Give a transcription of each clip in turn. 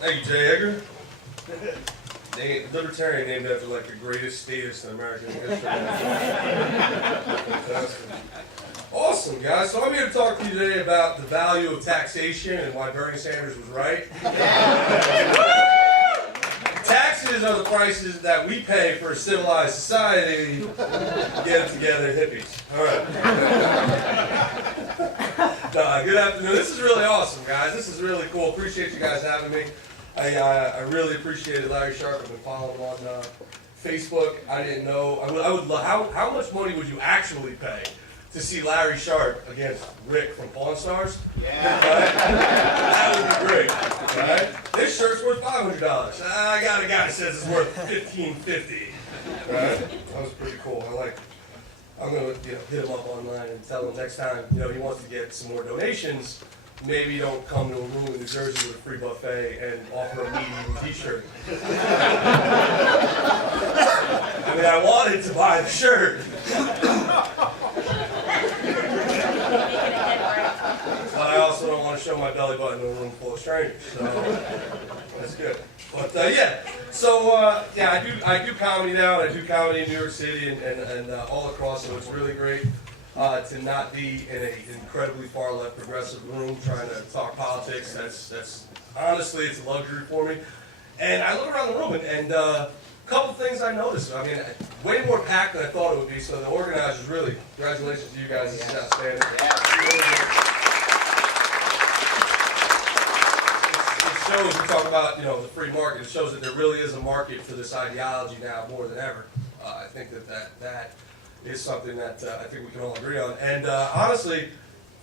Thank you, J. Edgar. Libertarian named after like the greatest statist in American history. Awesome, guys. So I'm here to talk to you today about the value of taxation and why Bernie Sanders was right. Taxes are the prices that we pay for a civilized society. Get it together, hippies. All right. Good afternoon. This is really awesome, guys. This is really cool. Appreciate you guys having me. I really appreciated Larry Sharp. I've been following him on Facebook. I didn't know. I would love, how much money would you actually pay to see Larry Sharp against Rick from Pawn Stars? Yeah. Right? That would be great. Right? This shirt's worth $500. I got a guy that says it's worth $1,550. Right? That was pretty cool. I'm gonna hit him up online and tell him next time he wants to get some more donations. Maybe don't come to a room in New Jersey with a free buffet and offer a medium t-shirt. I mean, I wanted to buy the shirt. But I also don't want to show my belly button in a room full of strangers, so that's good. But yeah, so yeah, I do comedy now. I do comedy in New York City and all across, so it's really great to not be in an incredibly far left progressive room trying to talk politics. That's honestly, it's a luxury for me. And I look around the room and a couple things I noticed. I mean, way more packed than I thought it would be. So the organizers, really, congratulations to you guys. This is outstanding. It shows, we talk about the free market. It shows that there really is a market for this ideology now more than ever. I think that is something that I think we can all agree on. And honestly,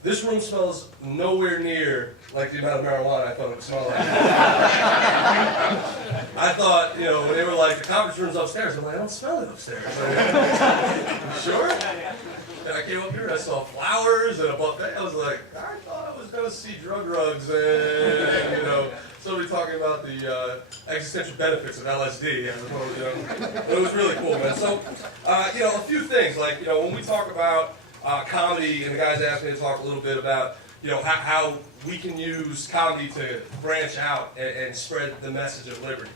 this room smells nowhere near like the amount of marijuana I thought it would smell like. I thought, when they were like, the conference room's upstairs, I'm like, I don't smell it upstairs. You sure? And I came up here and I saw flowers and a buffet. I was like, I thought I was going to see drug rugs and, somebody talking about the existential benefits of LSD. As opposed, it was really cool, man. So, a few things, like, when we talk about comedy, and the guys asked me to talk a little bit about, how we can use comedy to branch out and spread the message of liberty.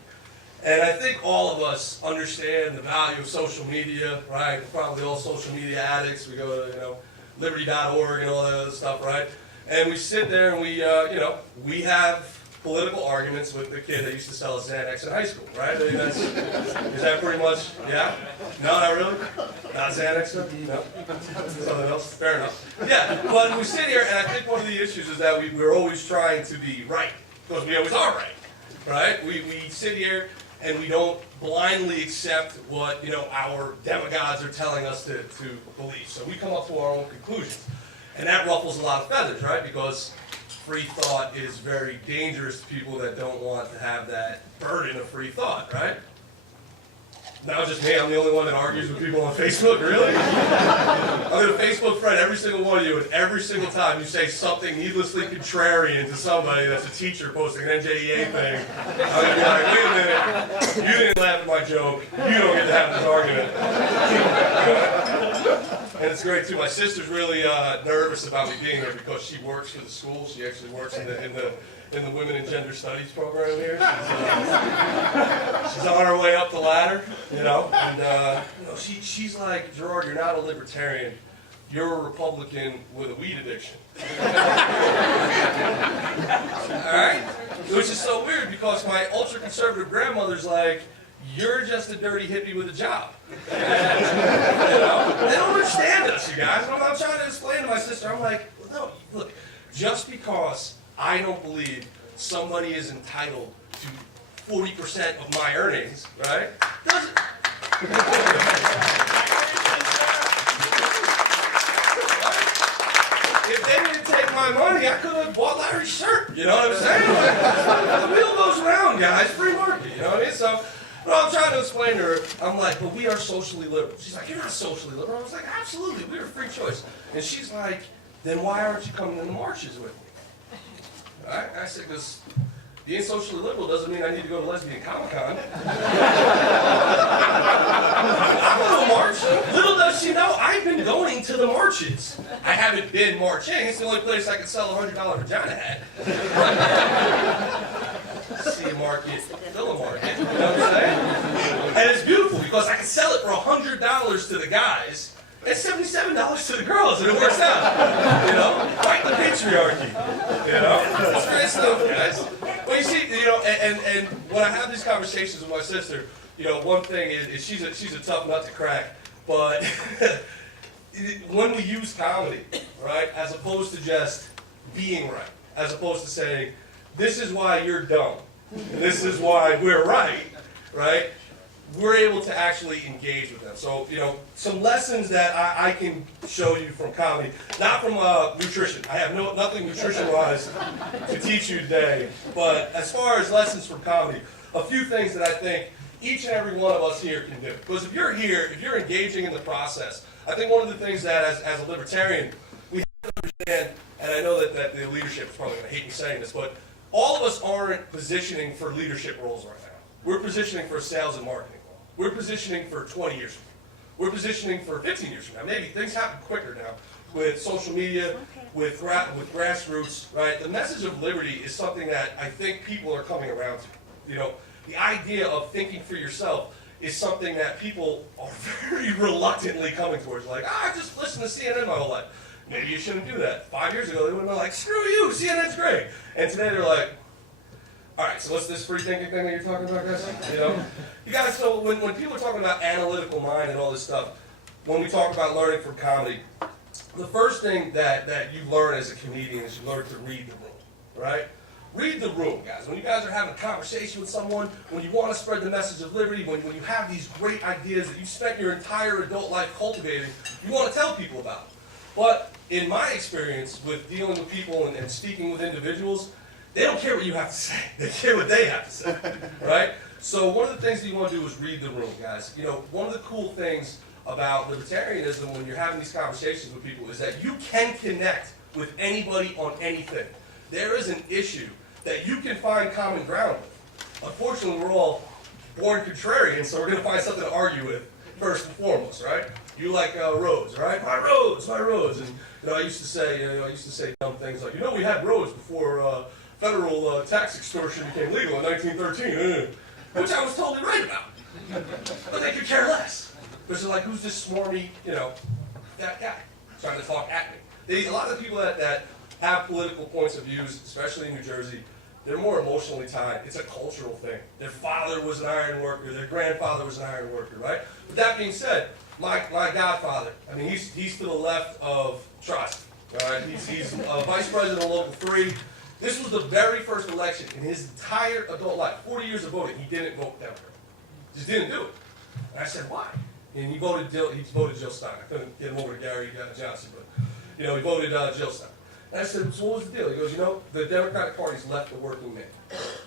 And I think all of us understand the value of social media, right? We're probably all social media addicts. We go to, liberty.org and all that other stuff, right? And we sit there and we have political arguments with the kid that used to sell us Xanax in high school, right? I mean, is that pretty much, yeah? No, not really? Not Xanax, no? Something else? Fair enough. Yeah, but we sit here, and I think one of the issues is that we're always trying to be right, because we always are right? We sit here and we don't blindly accept what, our demagogues are telling us to believe. So we come up to our own conclusions. And that ruffles a lot of feathers, right? Because free thought is very dangerous to people that don't want to have that burden of free thought, right? Now it's just me, I'm the only one that argues with people on Facebook, really? I'm going to Facebook friend every single one of you, and every single time you say something needlessly contrarian to somebody that's a teacher posting an NJEA thing, I'm going to be like, wait a minute, you didn't laugh at my joke, you don't get to have this argument. And it's great too. My sister's really nervous about me being here because she works for the school. She actually works in the Women and Gender Studies program here. She's on her way up the ladder, and she's like, Gerard, you're not a libertarian. You're a Republican with a weed addiction. All right? Which is so weird because my ultra-conservative grandmother's like, you're just a dirty hippie with a job. They don't understand us, you guys. I'm trying to explain to my sister. I'm like, no, look, just because I don't believe somebody is entitled to 40% of my earnings, right? Doesn't. If they didn't take my money, I could have bought Larry's shirt. You know what I'm saying? The wheel goes round, guys. Free market. You know what I mean? So. But I'm trying to explain to her, I'm like, but we are socially liberal. She's like, you're not socially liberal. I was like, absolutely, we're a free choice. And she's like, then why aren't you coming to the marches with me? All right? I said, because being socially liberal doesn't mean I need to go to Lesbian Comic-Con. I'm going to march. Little does she know, I've been going to the marches. I haven't been marching. It's the only place I can sell a $100 vagina hat. see a market, fill a market, you know what I'm saying? And it's beautiful because I can sell it for $100 to the guys and $77 to the girls, and it works out. You know, fight the patriarchy. You know, it's great stuff, guys. Well, you see, you know, and when I have these conversations with my sister, you know, one thing is she's a tough nut to crack, but when we use comedy, right, as opposed to just being right, as opposed to saying, this is why you're dumb, and this is why we're right, right? We're able to actually engage with them. So, you know, some lessons that I can show you from comedy, not from nutrition. I have nothing nutrition-wise to teach you today, but as far as lessons from comedy, a few things that I think each and every one of us here can do. Because if you're here, if you're engaging in the process, I think one of the things that as a libertarian, we have to understand, and I know that the leadership is probably going to hate me saying this, but all of us aren't positioning for leadership roles right now. We're positioning for a sales and marketing role. We're positioning for 20 years from now. We're positioning for 15 years from now. Maybe things happen quicker now with social media, with grassroots, right? The message of liberty is something that I think people are coming around to. You know, the idea of thinking for yourself is something that people are very reluctantly coming towards. Like, I just listened to CNN my whole life. Maybe you shouldn't do that. 5 years ago, they would have been like, screw you, CNN's great. And today they're like, all right, so what's this free thinking thing that you're talking about, guys? You know, you guys. So when people are talking about analytical mind and all this stuff, when we talk about learning from comedy, the first thing that you learn as a comedian is you learn to read the room, right? Read the room, guys. When you guys are having a conversation with someone, when you want to spread the message of liberty, when you have these great ideas that you've spent your entire adult life cultivating, you want to tell people about them. But in my experience with dealing with people and speaking with individuals, they don't care what you have to say. They care what they have to say, right? So one of the things that you want to do is read the room, guys. You know, one of the cool things about libertarianism when you're having these conversations with people is that you can connect with anybody on anything. There is an issue that you can find common ground with. Unfortunately, we're all born contrarian, so we're going to find something to argue with first and foremost, right? You like roads, right? My roads, my roads. And you know, I used to say dumb things like, you know, we had roads before federal tax extortion became legal in 1913, which I was totally right about. But they could care less. Because they're like, who's this smarmy, you know, that guy trying to talk at me? A lot of the people that have political points of views, especially in New Jersey, they're more emotionally tied. It's a cultural thing. Their father was an iron worker. Their grandfather was an iron worker, right? But that being said, my godfather, I mean, he's to the left of Trotsky, all right? He's vice president of Local 3. This was the very first election in his entire adult life, 40 years of voting, he didn't vote Democrat. Just didn't do it. And I said, why? And he voted Jill Stein. I couldn't get him over to Gary Johnson, but you know, he voted Jill Stein. And I said, so what was the deal? He goes, you know, the Democratic Party's left the working man.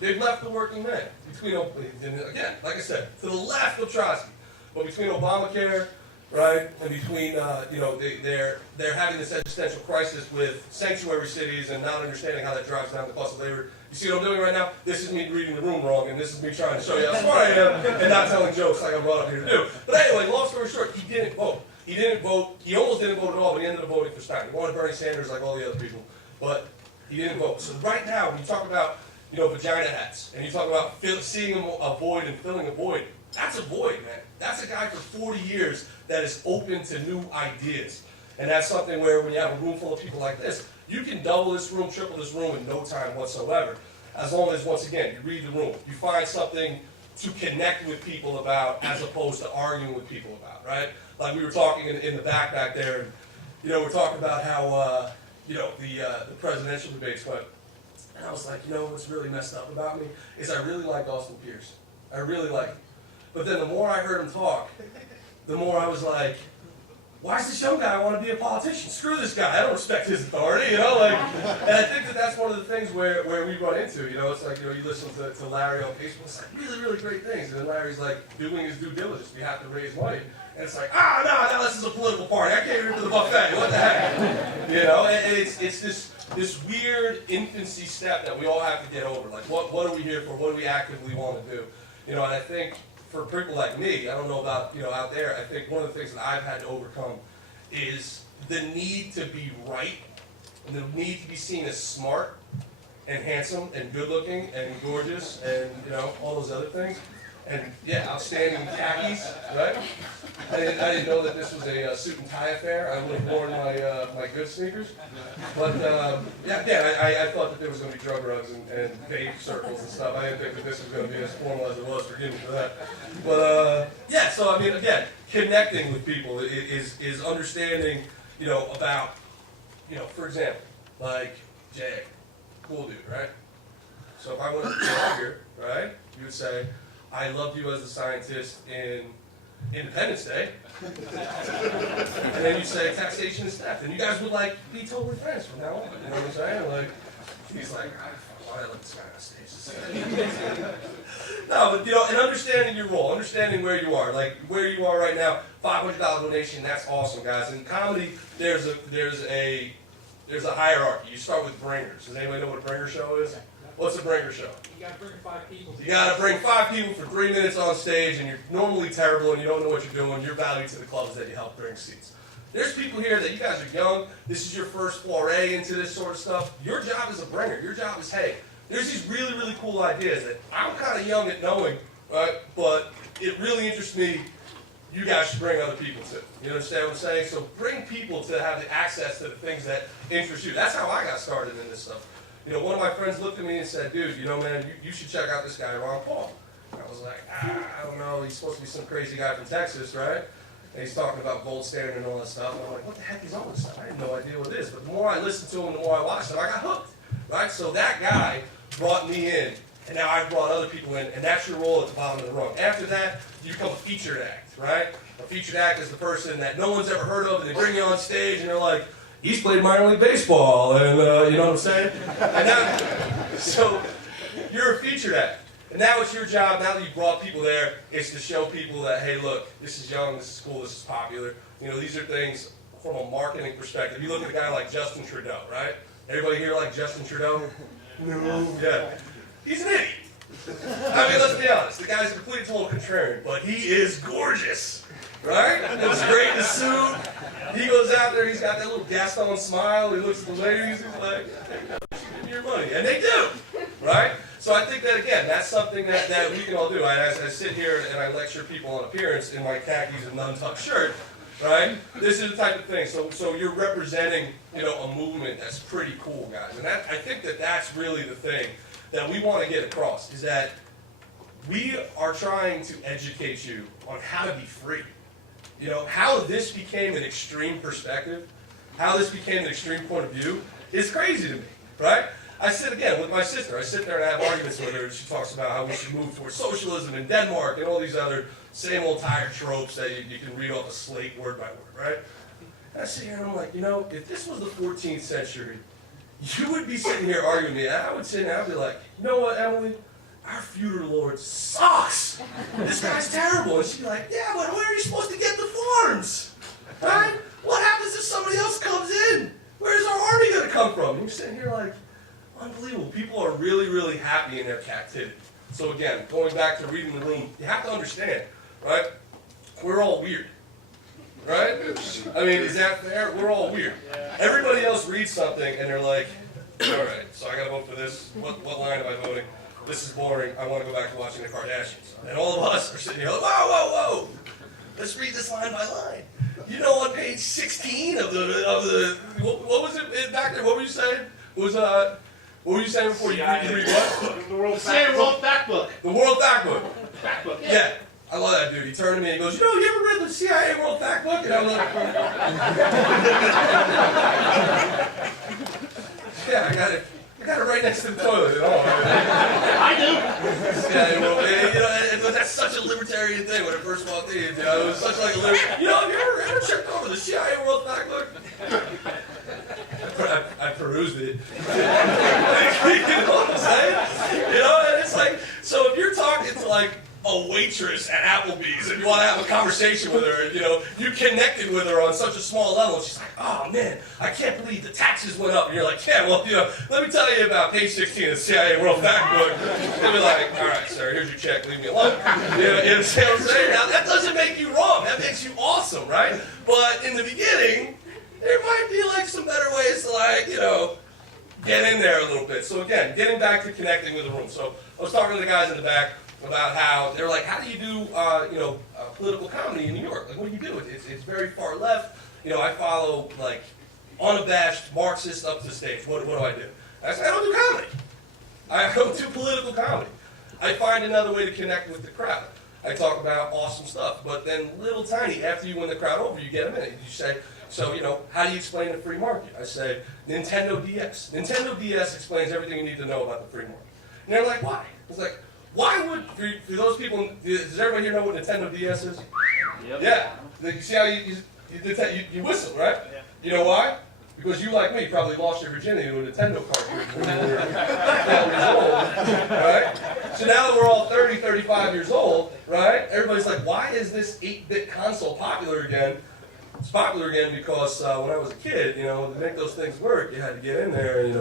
They've left the working man. Between, again, like I said, to the left of Trotsky. But between Obamacare, right, and between, you know, they're having this existential crisis with sanctuary cities and not understanding how that drives down the cost of labor. You see what I'm doing right now? This is me reading the room wrong, and this is me trying to show you how smart I am and not telling jokes like I'm brought up here to do. But anyway, long story short, he didn't vote. He didn't vote. He almost didn't vote at all, but he ended up voting for Stein. He wanted Bernie Sanders like all the other people, but he didn't vote. So right now, when you talk about, you know, vagina hats, and you talk about seeing a void and filling a void, that's a void, man. That's a guy for 40 years that is open to new ideas. And that's something where when you have a room full of people like this, you can double this room, triple this room in no time whatsoever. As long as, once again, you read the room. You find something to connect with people about as opposed to arguing with people about, right? Like we were talking in the back there, and, you know, we're talking about how, you know, the presidential debates went. And I was like, you know, what's really messed up about me is I really like Austin Pierce. I really like him. But then the more I heard him talk, the more I was like, why does this young guy want to be a politician? Screw this guy. I don't respect his authority, you know? Like, and I think that that's one of the things where we run into, you know? It's like, you know, you listen to Larry on Facebook, it's like really, really great things. And then Larry's like doing his due diligence. We have to raise money. And it's like, no, this is a political party. I came here for the buffet. What the heck? You know? And it's this weird infancy step that we all have to get over. Like, what are we here for? What do we actively want to do? You know, and I think for people like me, I don't know about, you know, out there, I think one of the things that I've had to overcome is the need to be right and the need to be seen as smart and handsome and good looking and gorgeous and, you know, all those other things. And yeah, outstanding khakis, right? I didn't know that this was a suit and tie affair. I would have worn my good sneakers. But yeah, again, I thought that there was going to be drug rugs and vape circles and stuff. I didn't think that this was going to be as formal as it was. Forgive me for that. But yeah, so I mean, again, connecting with people is understanding, you know, about, you know, for example, like Jay, cool dude, right? So if I wanted to come here, right, you would say, I loved you as a scientist in Independence Day. And then you say taxation is theft. And you guys would like be totally friends from now on. You know what I'm saying? Like, he's like, why did I let this guy on stage? No, but you know, and understanding your role, understanding where you are. Like where you are right now, $500 donation, that's awesome, guys. In comedy, there's a hierarchy. You start with bringers. Does anybody know what a bringer show is? What's a bringer show? You gotta bring 5 people. You gotta bring 5 people for 3 minutes on stage, and you're normally terrible and you don't know what you're doing. Your value to the club is that you help bring seats. There's people here that you guys are young. This is your first foray into this sort of stuff. Your job is a bringer. Your job is, hey, there's these really, really cool ideas that I'm kind of young at knowing, right? But it really interests me. You guys should bring other people to. You understand what I'm saying? So bring people to have the access to the things that interest you. That's how I got started in this stuff. You know, one of my friends looked at me and said, dude, you know, man, you should check out this guy, Ron Paul. And I was like, I don't know, he's supposed to be some crazy guy from Texas, right? And he's talking about gold standard and all that stuff. And I'm like, what the heck is all this stuff? I had no idea what it is. But the more I listened to him, the more I watched him, I got hooked, right? So that guy brought me in, and now I've brought other people in, and that's your role at the bottom of the rung. After that, you become a featured act, right? A featured act is the person that no one's ever heard of, and they bring you on stage, and they're like, he's played minor league baseball, and you know what I'm saying? And now, so you're a featured act. And now it's your job, now that you've brought people there, is to show people that, hey, look, this is young, this is cool, this is popular. You know, these are things from a marketing perspective. You look at a guy like Justin Trudeau, right? Everybody here like Justin Trudeau? No. Yeah. He's an idiot. I mean, let's be honest. The guy's a complete total contrarian, but he is gorgeous. Right? It was great in the suit. He goes out there, he's got that little Gaston smile, he looks at the ladies, he's like, hey, give me your money. And they do, right? So I think that, again, that's something that we can all do. I sit here and I lecture people on appearance in my khakis and non-tucked shirt, right? This is the type of thing. So you're representing, you know, a movement that's pretty cool, guys. And I think that that's really the thing that we want to get across, is that we are trying to educate you on how to be free. You know, how this became an extreme perspective, how this became an extreme point of view, is crazy to me, right? I sit, again, with my sister. I sit there and I have arguments with her, and she talks about how we should move towards socialism in Denmark and all these other same old tired tropes that you can read off a slate word by word, right? And I sit here and I'm like, you know, if this was the 14th century, you would be sitting here arguing with me, and I would sit there and I'd be like, you know what, Emily? Our feudal lord sucks. This guy's terrible. And she'd be like, yeah, but where are you supposed to get the farms? Right? What happens if somebody else comes in? Where's our army going to come from? And you're sitting here like, unbelievable. People are really, really happy in their captivity. So again, going back to reading the room, you have to understand, right? We're all weird. Right? I mean, is that fair? We're all weird. Everybody else reads something and they're like, all right, so I got to vote for this. What line am I voting? This is boring, I want to go back to watching the Kardashians. And all of us are sitting here like, whoa, whoa, whoa. Let's read this line by line. You know, on page 16 of the what was it back there? What were you saying? What were you saying before you read what? The World Fact Book. The World Fact Book. Fact Book. Yeah. I love that dude. He turned to me and he goes, you know, you ever read the CIA World Fact Book? And I'm like, yeah, I got it. I got it right next to the toilet and all. I do. Yeah, well, you know, that's such a libertarian thing when I first walked in. You know, it was such like a libertarian. You know, have you ever checked over the CIA World Fact Book? I perused it. You know what I'm saying? You know, and it's like, so if you're talking to like a waitress at Applebee's and you want to have a conversation with her, and, you know, you connected with her on such a small level, and she's like, oh man, I can't believe the taxes went up. And you're like, yeah, well, you know, let me tell you about page 16 of the CIA World Fact Book. They'll be like, all right, sir, here's your check, leave me alone. You know what I'm saying? Now, that doesn't make you wrong. That makes you awesome, right? But in the beginning, there might be like some better ways to, like, you know, get in there a little bit. So again, getting back to connecting with the room. So I was talking to the guys in the back about how they're like, how do you do, political comedy in New York? Like, what do you do? It's very far left. I follow like unabashed Marxist up to the stage. What do I do? I say, I don't do comedy. I don't do political comedy. I find another way to connect with the crowd. I talk about awesome stuff, but then little tiny, after you win the crowd over, you get them in it. You say, so, how do you explain the free market? I say, Nintendo DS. Nintendo DS explains everything you need to know about the free market. And they're like, why? It's like, why would, for those people, does everybody here know what Nintendo DS is? Yep. Yeah. You see how you whistle, right? Yeah. You know why? Because you, like me, probably lost your virginity to a Nintendo cartridge when you were 12 years old, right? So now that we're all 30, 35 years old, right, everybody's like, why is this 8-bit console popular again? It's popular again because when I was a kid, to make those things work, you had to get in there and,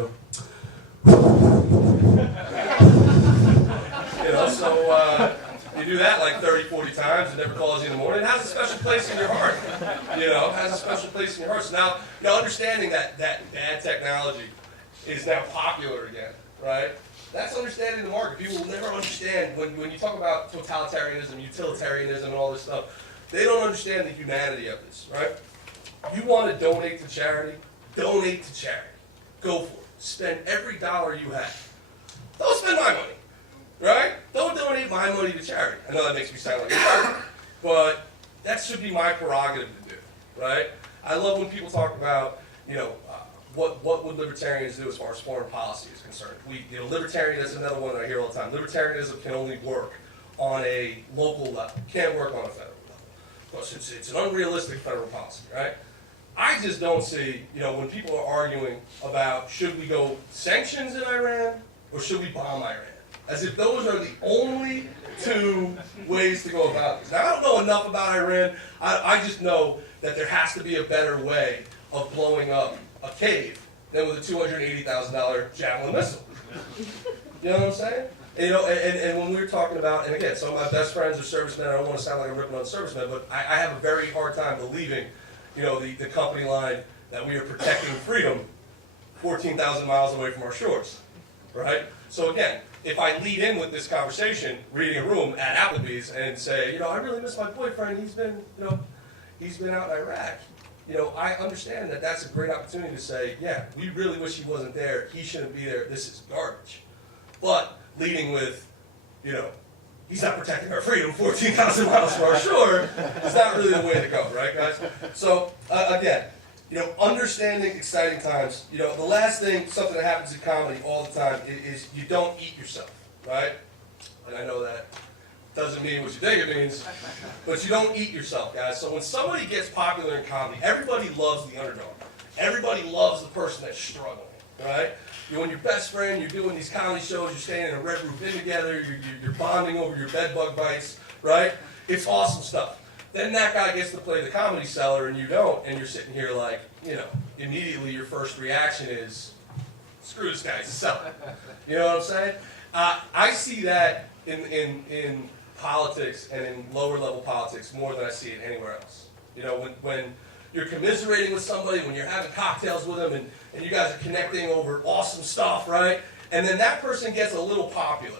so you do that like 30, 40 times, it never calls you in the morning. It has a special place in your heart, has a special place in your heart. So now, understanding that bad technology is now popular again, right? That's understanding the market. People will never understand, when you talk about totalitarianism, utilitarianism, and all this stuff, they don't understand the humanity of this, right? You want to donate to charity? Donate to charity. Go for it. Spend every dollar you have. Don't spend my money, right? Don't donate my money to charity. I know that makes me sound like a jerk, but that should be my prerogative to do, right? I love when people talk about, what would libertarians do as far as foreign policy is concerned. Libertarianism is another one that I hear all the time. Libertarianism can only work on a local level. Can't work on a federal level. Because it's an unrealistic federal policy, right? I just don't see, when people are arguing about should we go sanctions in Iran or should we bomb Iran? As if those are the only two ways to go about this. Now, I don't know enough about Iran. I just know that there has to be a better way of blowing up a cave than with a $280,000 Javelin missile. You know what I'm saying? And, and when we were talking about, and again, some of my best friends are servicemen. I don't want to sound like I'm ripping on servicemen, but I have a very hard time believing, the company line that we are protecting freedom 14,000 miles away from our shores, right? So again, if I lead in with this conversation, reading a room at Applebee's, and say, I really miss my boyfriend. He's been out in Iraq. I understand that that's a great opportunity to say, yeah, we really wish he wasn't there. He shouldn't be there. This is garbage. But leading with, he's not protecting our freedom 14,000 miles from our shore is not really the way to go, right, guys? So, again, understanding exciting times. The last thing, something that happens in comedy all the time, is you don't eat yourself, right? And I know that doesn't mean what you think it means, but you don't eat yourself, guys. So when somebody gets popular in comedy, everybody loves the underdog. Everybody loves the person that's struggling, right? When your best friend, you're doing these comedy shows, you're staying in a Red Roof Inn together, you're bonding over your bed bug bites, right? It's awesome stuff. Then that guy gets to play the comedy seller and you don't, and you're sitting here like, immediately your first reaction is, screw this guy, he's a seller. You know what I'm saying? I see that in politics and in lower level politics more than I see it anywhere else. When you're commiserating with somebody, when you're having cocktails with them and you guys are connecting over awesome stuff, right? And then that person gets a little popular.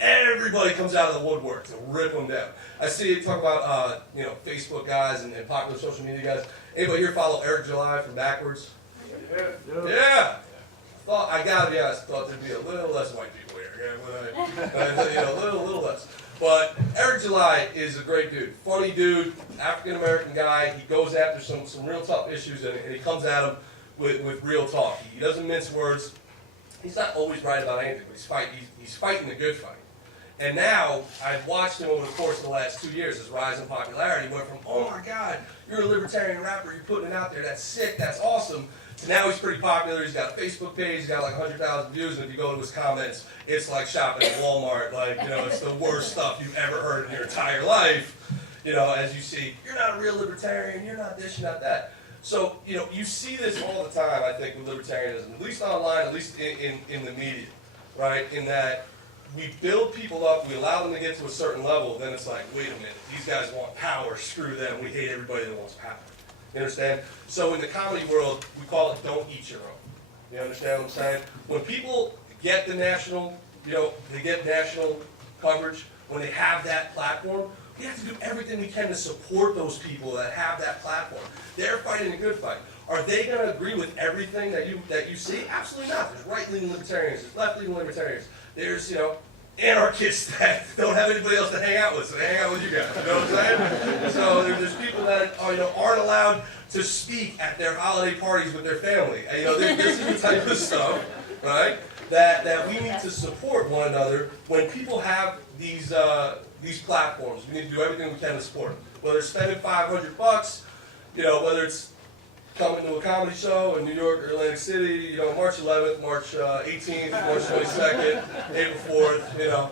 Everybody comes out of the woodwork to rip them down. I see you talk about, Facebook guys and popular social media guys. Anybody here follow Eric July from Backwards? Yeah. I gotta be honest, thought there'd be a little less white people here. A little less. But Eric July is a great dude. Funny dude, African-American guy. He goes after some real tough issues and he comes at them with real talk. He doesn't mince words. He's not always right about anything, but he's fighting the good fight. And now, I've watched him over the course of the last 2 years, his rise in popularity went from, oh my God, you're a libertarian rapper, you're putting it out there, that's sick, that's awesome, to now he's pretty popular, he's got a Facebook page, he's got like 100,000 views, and if you go to his comments, it's like shopping at Walmart, it's the worst stuff you've ever heard in your entire life. As you see, you're not a real libertarian, you're not this, you're not that. So, you see this all the time, I think, with libertarianism, at least online, at least in the media, right? In that we build people up, we allow them to get to a certain level, then it's like, wait a minute, these guys want power, screw them, we hate everybody that wants power. You understand? So in the comedy world, we call it don't eat your own. You understand what I'm saying? When people get the national, they get national coverage, when they have that platform, we have to do everything we can to support those people that have that platform. They're fighting a good fight. Are they going to agree with everything that you see? Absolutely not. There's right-leaning libertarians, there's left-leaning libertarians. There's, anarchists that don't have anybody else to hang out with, so they hang out with you guys. You know what I'm saying? So there's people that aren't allowed to speak at their holiday parties with their family. This is the type of stuff, right, that we need to support one another when people have these platforms. We need to do everything we can to support them. Whether it's spending $500, whether it's coming to a comedy show in New York or Atlantic City, March 11th, March 18th, March 22nd, April 4th,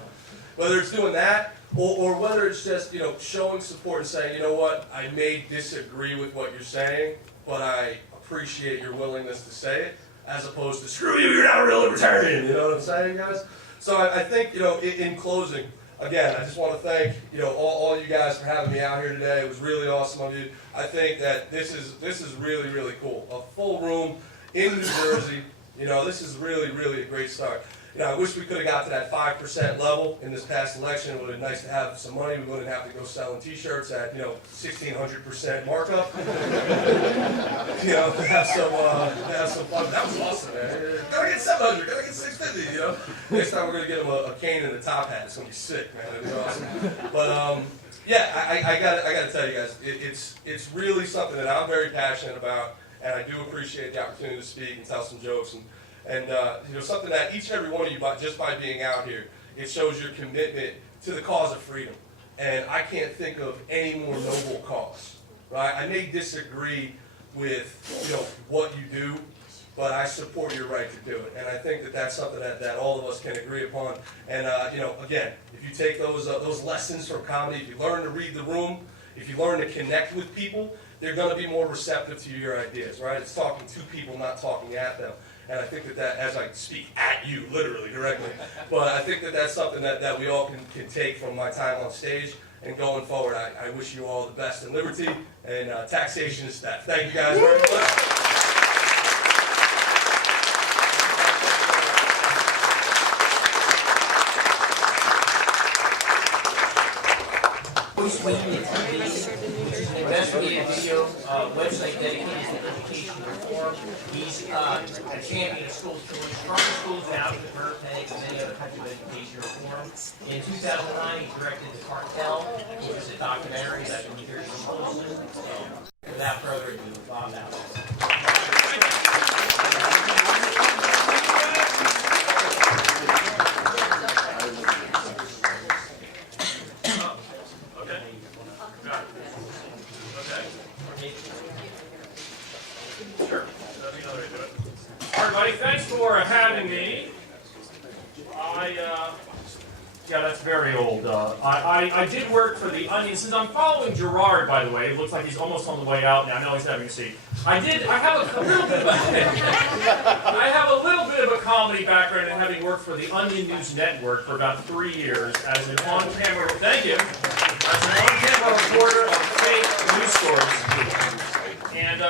whether it's doing that or whether it's just, showing support and saying, you know what, I may disagree with what you're saying, but I appreciate your willingness to say it, as opposed to, screw you, you're not a real libertarian, you know what I'm saying, guys? So I think, in closing, again, I just want to thank all you guys for having me out here today. It was really awesome of you. I think that this is really, really cool. A full room in New Jersey. This is really, really a great start. I wish we could have got to that 5% level in this past election. It would have been nice to have some money. We wouldn't have to go selling T-shirts at 1,600% markup. Have some fun. That was awesome, man. Gotta get 700. Gotta get 650. Next time we're gonna get them a cane and a top hat. It's gonna be sick, man. It'll be awesome. But yeah, I gotta tell you guys, it's really something that I'm very passionate about, and I do appreciate the opportunity to speak and tell some jokes and something that each and every one of you, just by being out here, it shows your commitment to the cause of freedom. And I can't think of any more noble cause, right? I may disagree with, what you do, but I support your right to do it. And I think that that's something that all of us can agree upon. And, again, if you take those lessons from comedy, if you learn to read the room, if you learn to connect with people, they're going to be more receptive to your ideas, right? It's talking to people, not talking at them. And I think that as I speak at you, literally, directly, but I think that that's something that we all can take from my time on stage. And going forward, I wish you all the best in liberty and taxation is theft. Thank you guys very much. Voice Media TV, which is an investigative video website dedicated to education reform. He's a champion of school choice, from the schools down to the birthday and many other kinds of education reform. In 2009, he directed The Cartel, which is a documentary that we hear from closely. So, without further ado, Bob Allen. Thanks for having me. Yeah, that's very old. I did work for the Onion. Since I'm following Gerard, by the way, it looks like he's almost on the way out now. I know he's having a seat. I have a little bit of I have a little bit of a comedy background in having worked for the Onion News Network for about 3 years as an on-camera. Thank you. As an on-camera reporter of fake news stories. And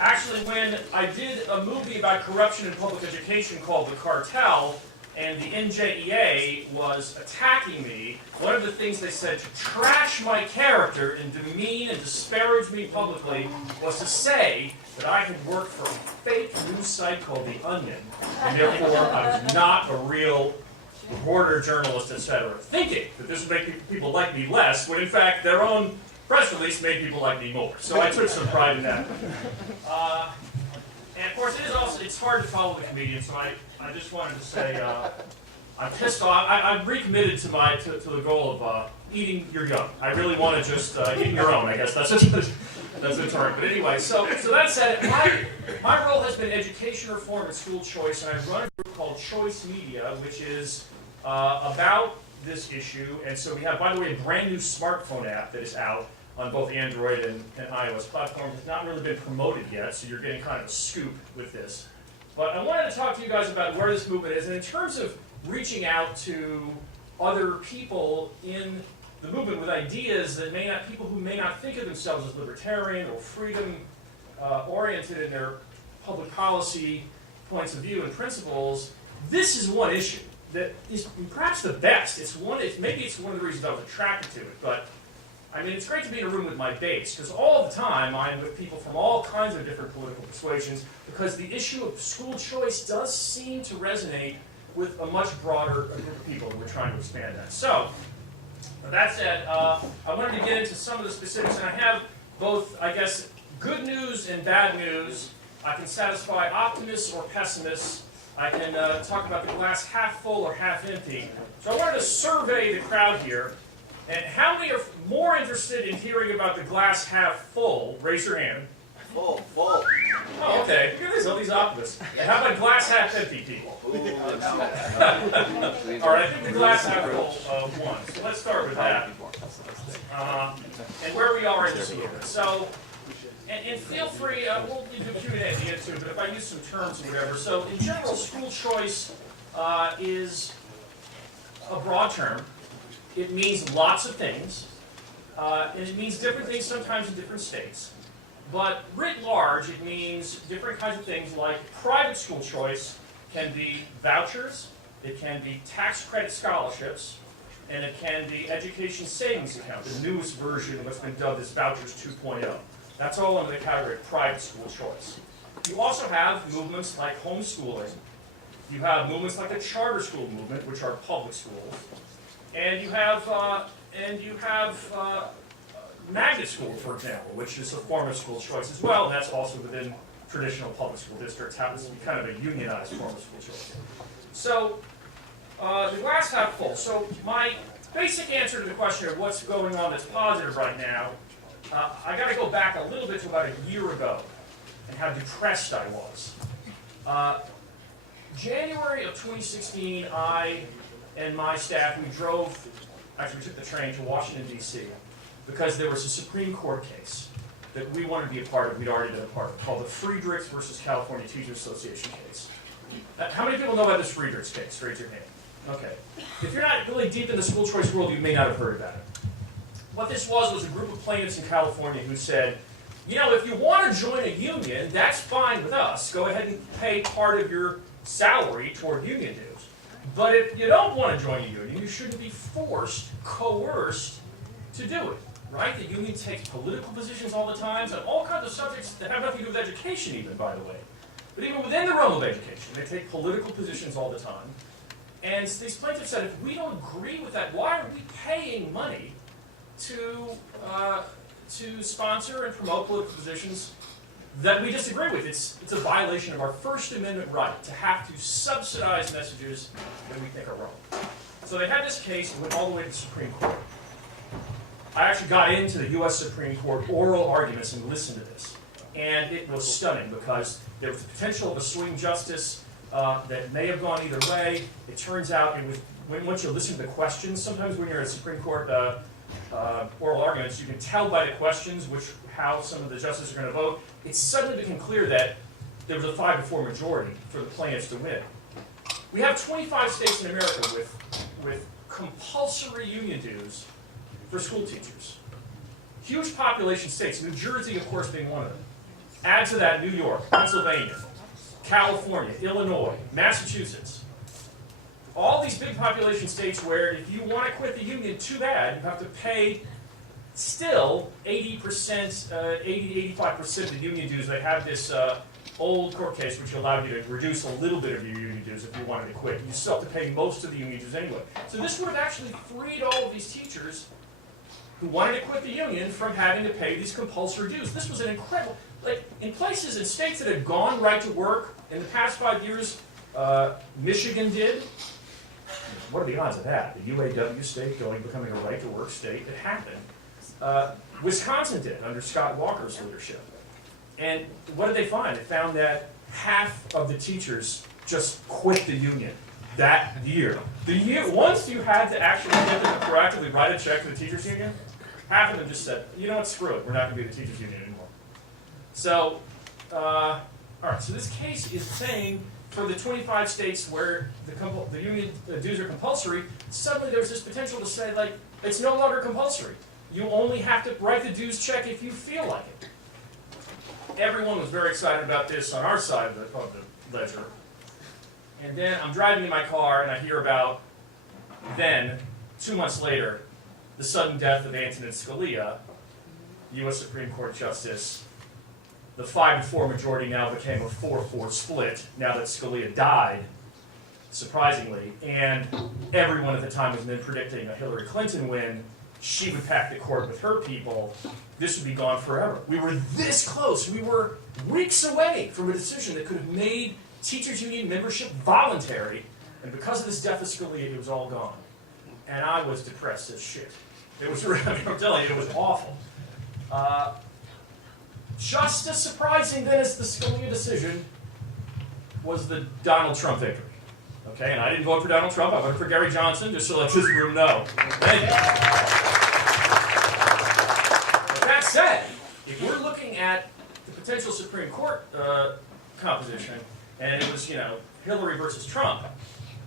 actually, when I did a movie about corruption in public education called The Cartel, and the NJEA was attacking me, one of the things they said to trash my character and demean and disparage me publicly was to say that I had worked for a fake news site called The Onion, and therefore I was not a real reporter, journalist, etc., thinking that this would make people like me less, when in fact their own press release made people like me more. So I took some pride in that. And of course, it's hard to follow the comedian, so I just wanted to say I'm pissed off. I'm recommitted to the goal of eating your young. I really want to just eat your own. I guess that's the term. But anyway, so that said, my role has been education reform and school choice, and I run a group called Choice Media, which is about this issue. And so we have, by the way, a brand new smartphone app that is out on both Android and iOS platforms. It's not really been promoted yet, so you're getting kind of a scoop with this. But I wanted to talk to you guys about where this movement is, and in terms of reaching out to other people in the movement with ideas that people who may not think of themselves as libertarian or freedom oriented in their public policy points of view and principles, this is one issue that is perhaps the best. Maybe it's one of the reasons I was attracted to it, but I mean, it's great to be in a room with my base, because all the time I'm with people from all kinds of different political persuasions, because the issue of school choice does seem to resonate with a much broader group of people, and we're trying to expand that. So, with that said, I wanted to get into some of the specifics, and I have both, I guess, good news and bad news. I can satisfy optimists or pessimists. I can talk about the glass half full or half empty. So I wanted to survey the crowd here. And how many are more interested in hearing about the glass half full? Raise your hand. Full. Oh, okay. Look at this, all these optimists. And how about glass half empty people? All right, I think the glass half full won. So let's start with that. And where we are in this year. So, and feel free, we'll do Q&A at the end too, but if I use some terms or whatever. So in general, school choice is a broad term. It means lots of things, and it means different things sometimes in different states. But writ large, it means different kinds of things like private school choice can be vouchers, it can be tax credit scholarships, and it can be education savings account, the newest version of what's been dubbed as Vouchers 2.0. That's all under the category of private school choice. You also have movements like homeschooling. You have movements like the charter school movement, which are public schools. And you have magnet school, for example, which is a form of school choice as well. And that's also within traditional public school districts. Happens to be kind of a unionized form of school choice. So the glass half full. So my basic answer to the question of what's going on that's positive right now, I got to go back a little bit to about a year ago and how depressed I was. January of 2016, I and my staff, we took the train to Washington, D.C., because there was a Supreme Court case that we wanted to be a part of, we'd already been a part of, called the Friedrichs versus California Teachers Association case. How many people know about this Friedrichs case? Raise your hand. Okay. If you're not really deep in the school choice world, you may not have heard about it. What this was a group of plaintiffs in California who said, you know, if you want to join a union, that's fine with us. Go ahead and pay part of your salary toward union dues. But if you don't want to join a union, you shouldn't be coerced to do it, right? The union takes political positions all the time on all kinds of subjects that have nothing to do with education even, by the way. But even within the realm of education, they take political positions all the time. And these plaintiffs said, if we don't agree with that, why are we paying money to sponsor and promote political positions that we disagree with? It's a violation of our First Amendment right to have to subsidize messages that we think are wrong. So they had this case and went all the way to the Supreme Court. I actually got into the U.S. Supreme Court oral arguments and listened to this. And it was stunning because there was the potential of a swing justice that may have gone either way. It turns out it was, once you listen to the questions, sometimes when you're at Supreme Court oral arguments, you can tell by the questions how some of the justices are going to vote. It suddenly became clear that there was a 5-4 majority for the plaintiffs to win. We have 25 states in America with compulsory union dues for school teachers. Huge population states, New Jersey, of course, being one of them. Add to that New York, Pennsylvania, California, Illinois, Massachusetts. All these big population states where if you want to quit the union, too bad, you have to pay still 80%, 80-85% of the union dues. They have this old court case which allowed you to reduce a little bit of your union dues if you wanted to quit. You still have to pay most of the union dues anyway. So this would have actually freed all of these teachers who wanted to quit the union from having to pay these compulsory dues. This was an incredible, like in places in states that had gone right to work in the past 5 years, Michigan did. What are the odds of that? The UAW state becoming a right to work state? It happened. Wisconsin did under Scott Walker's leadership. And what did they find? They found that half of the teachers just quit the union that year. Once you had to actually get them to proactively write a check to the teachers union, half of them just said, you know what, screw it, we're not going to be the teachers union anymore. So, all right, so this case is saying for the 25 states where the union dues are compulsory, suddenly there's this potential to say, like, it's no longer compulsory. You only have to write the dues check if you feel like it. Everyone was very excited about this on our side of the ledger. And then I'm driving in my car and I hear about, then, 2 months later, the sudden death of Antonin Scalia, U.S. Supreme Court Justice. The 5-4 majority now became a 4-4 split now that Scalia died, surprisingly. And everyone at the time was then predicting a Hillary Clinton win. She would pack the court with her people. This would be gone forever. We were this close. We were weeks away from a decision that could have made teachers' union membership voluntary. And because of this death of Scalia, it was all gone. And I was depressed as shit. It was, I'm telling you, it was awful. Just as surprising then as the Scalia decision was the Donald Trump victory. Okay, and I didn't vote for Donald Trump, I voted for Gary Johnson, just to let this room know. Thank you. But that said, if we're looking at the potential Supreme Court composition, and it was, Hillary versus Trump,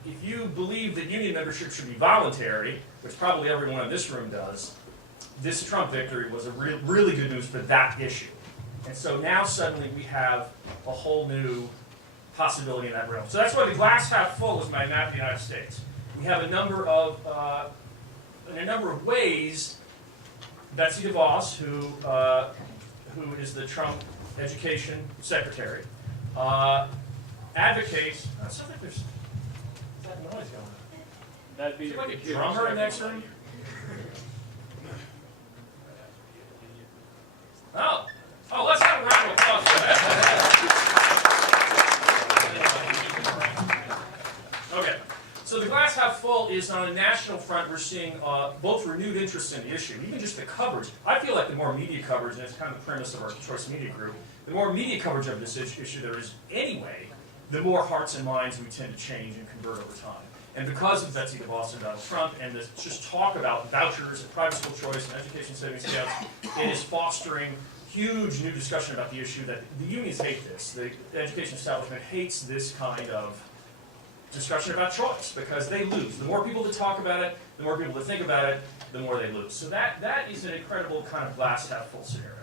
if you believe that union membership should be voluntary, which probably everyone in this room does, this Trump victory was a really good news for that issue. And so now suddenly we have a whole new possibility in that realm. So that's why the glass half full is my map of the United States. We have in a number of ways, Betsy DeVos, who is the Trump Education Secretary, advocates. It sounds like there's that noise going on. That'd be Is there like a drummer in the next room? Oh, let's have a round of applause for that. Okay, so the glass half full is on a national front. We're seeing both renewed interest in the issue, even just the coverage. I feel like the more media coverage, and it's kind of the premise of our Choice Media Group, the more media coverage of this issue there is anyway, the more hearts and minds we tend to change and convert over time. And because of Betsy DeVos and Donald Trump, and this just talk about vouchers and private school choice and education savings accounts, it is fostering huge new discussion about the issue that the unions hate this. The education establishment hates this kind of discussion about choice because they lose. The more people that talk about it, the more people that think about it, the more they lose. So that is an incredible kind of glass half full scenario.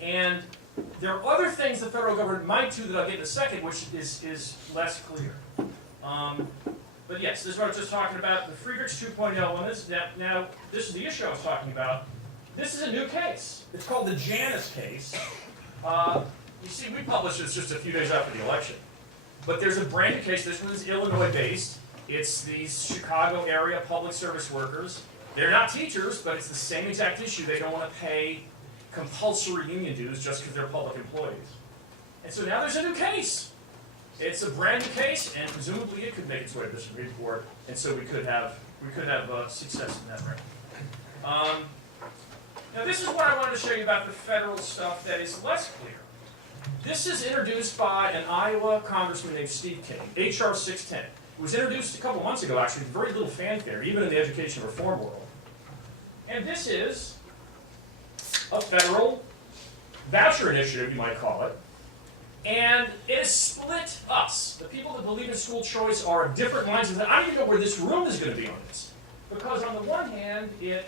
And there are other things the federal government might do that I'll get in a second, which is less clear. But yes, this is what I was just talking about. The Friedrichs 2.0 one. Now, this is the issue I was talking about. This is a new case. It's called the Janus case. You see, we published this just a few days after the election. But there's a brand new case. This one is Illinois-based. It's these Chicago area public service workers. They're not teachers, but it's the same exact issue. They don't want to pay compulsory union dues just because they're public employees. And so now there's a new case. It's a brand new case, and presumably it could make its way to the Supreme Court, and so we could have success in that realm. Now this is what I wanted to show you about the federal stuff that is less clear. This is introduced by an Iowa congressman named Steve King, H.R. 610. It was introduced a couple months ago, actually, with very little fanfare, even in the education reform world. And this is a federal voucher initiative, you might call it. And it has split us. The people that believe in school choice are of different minds. I don't even know where this room is going to be on this. Because on the one hand, it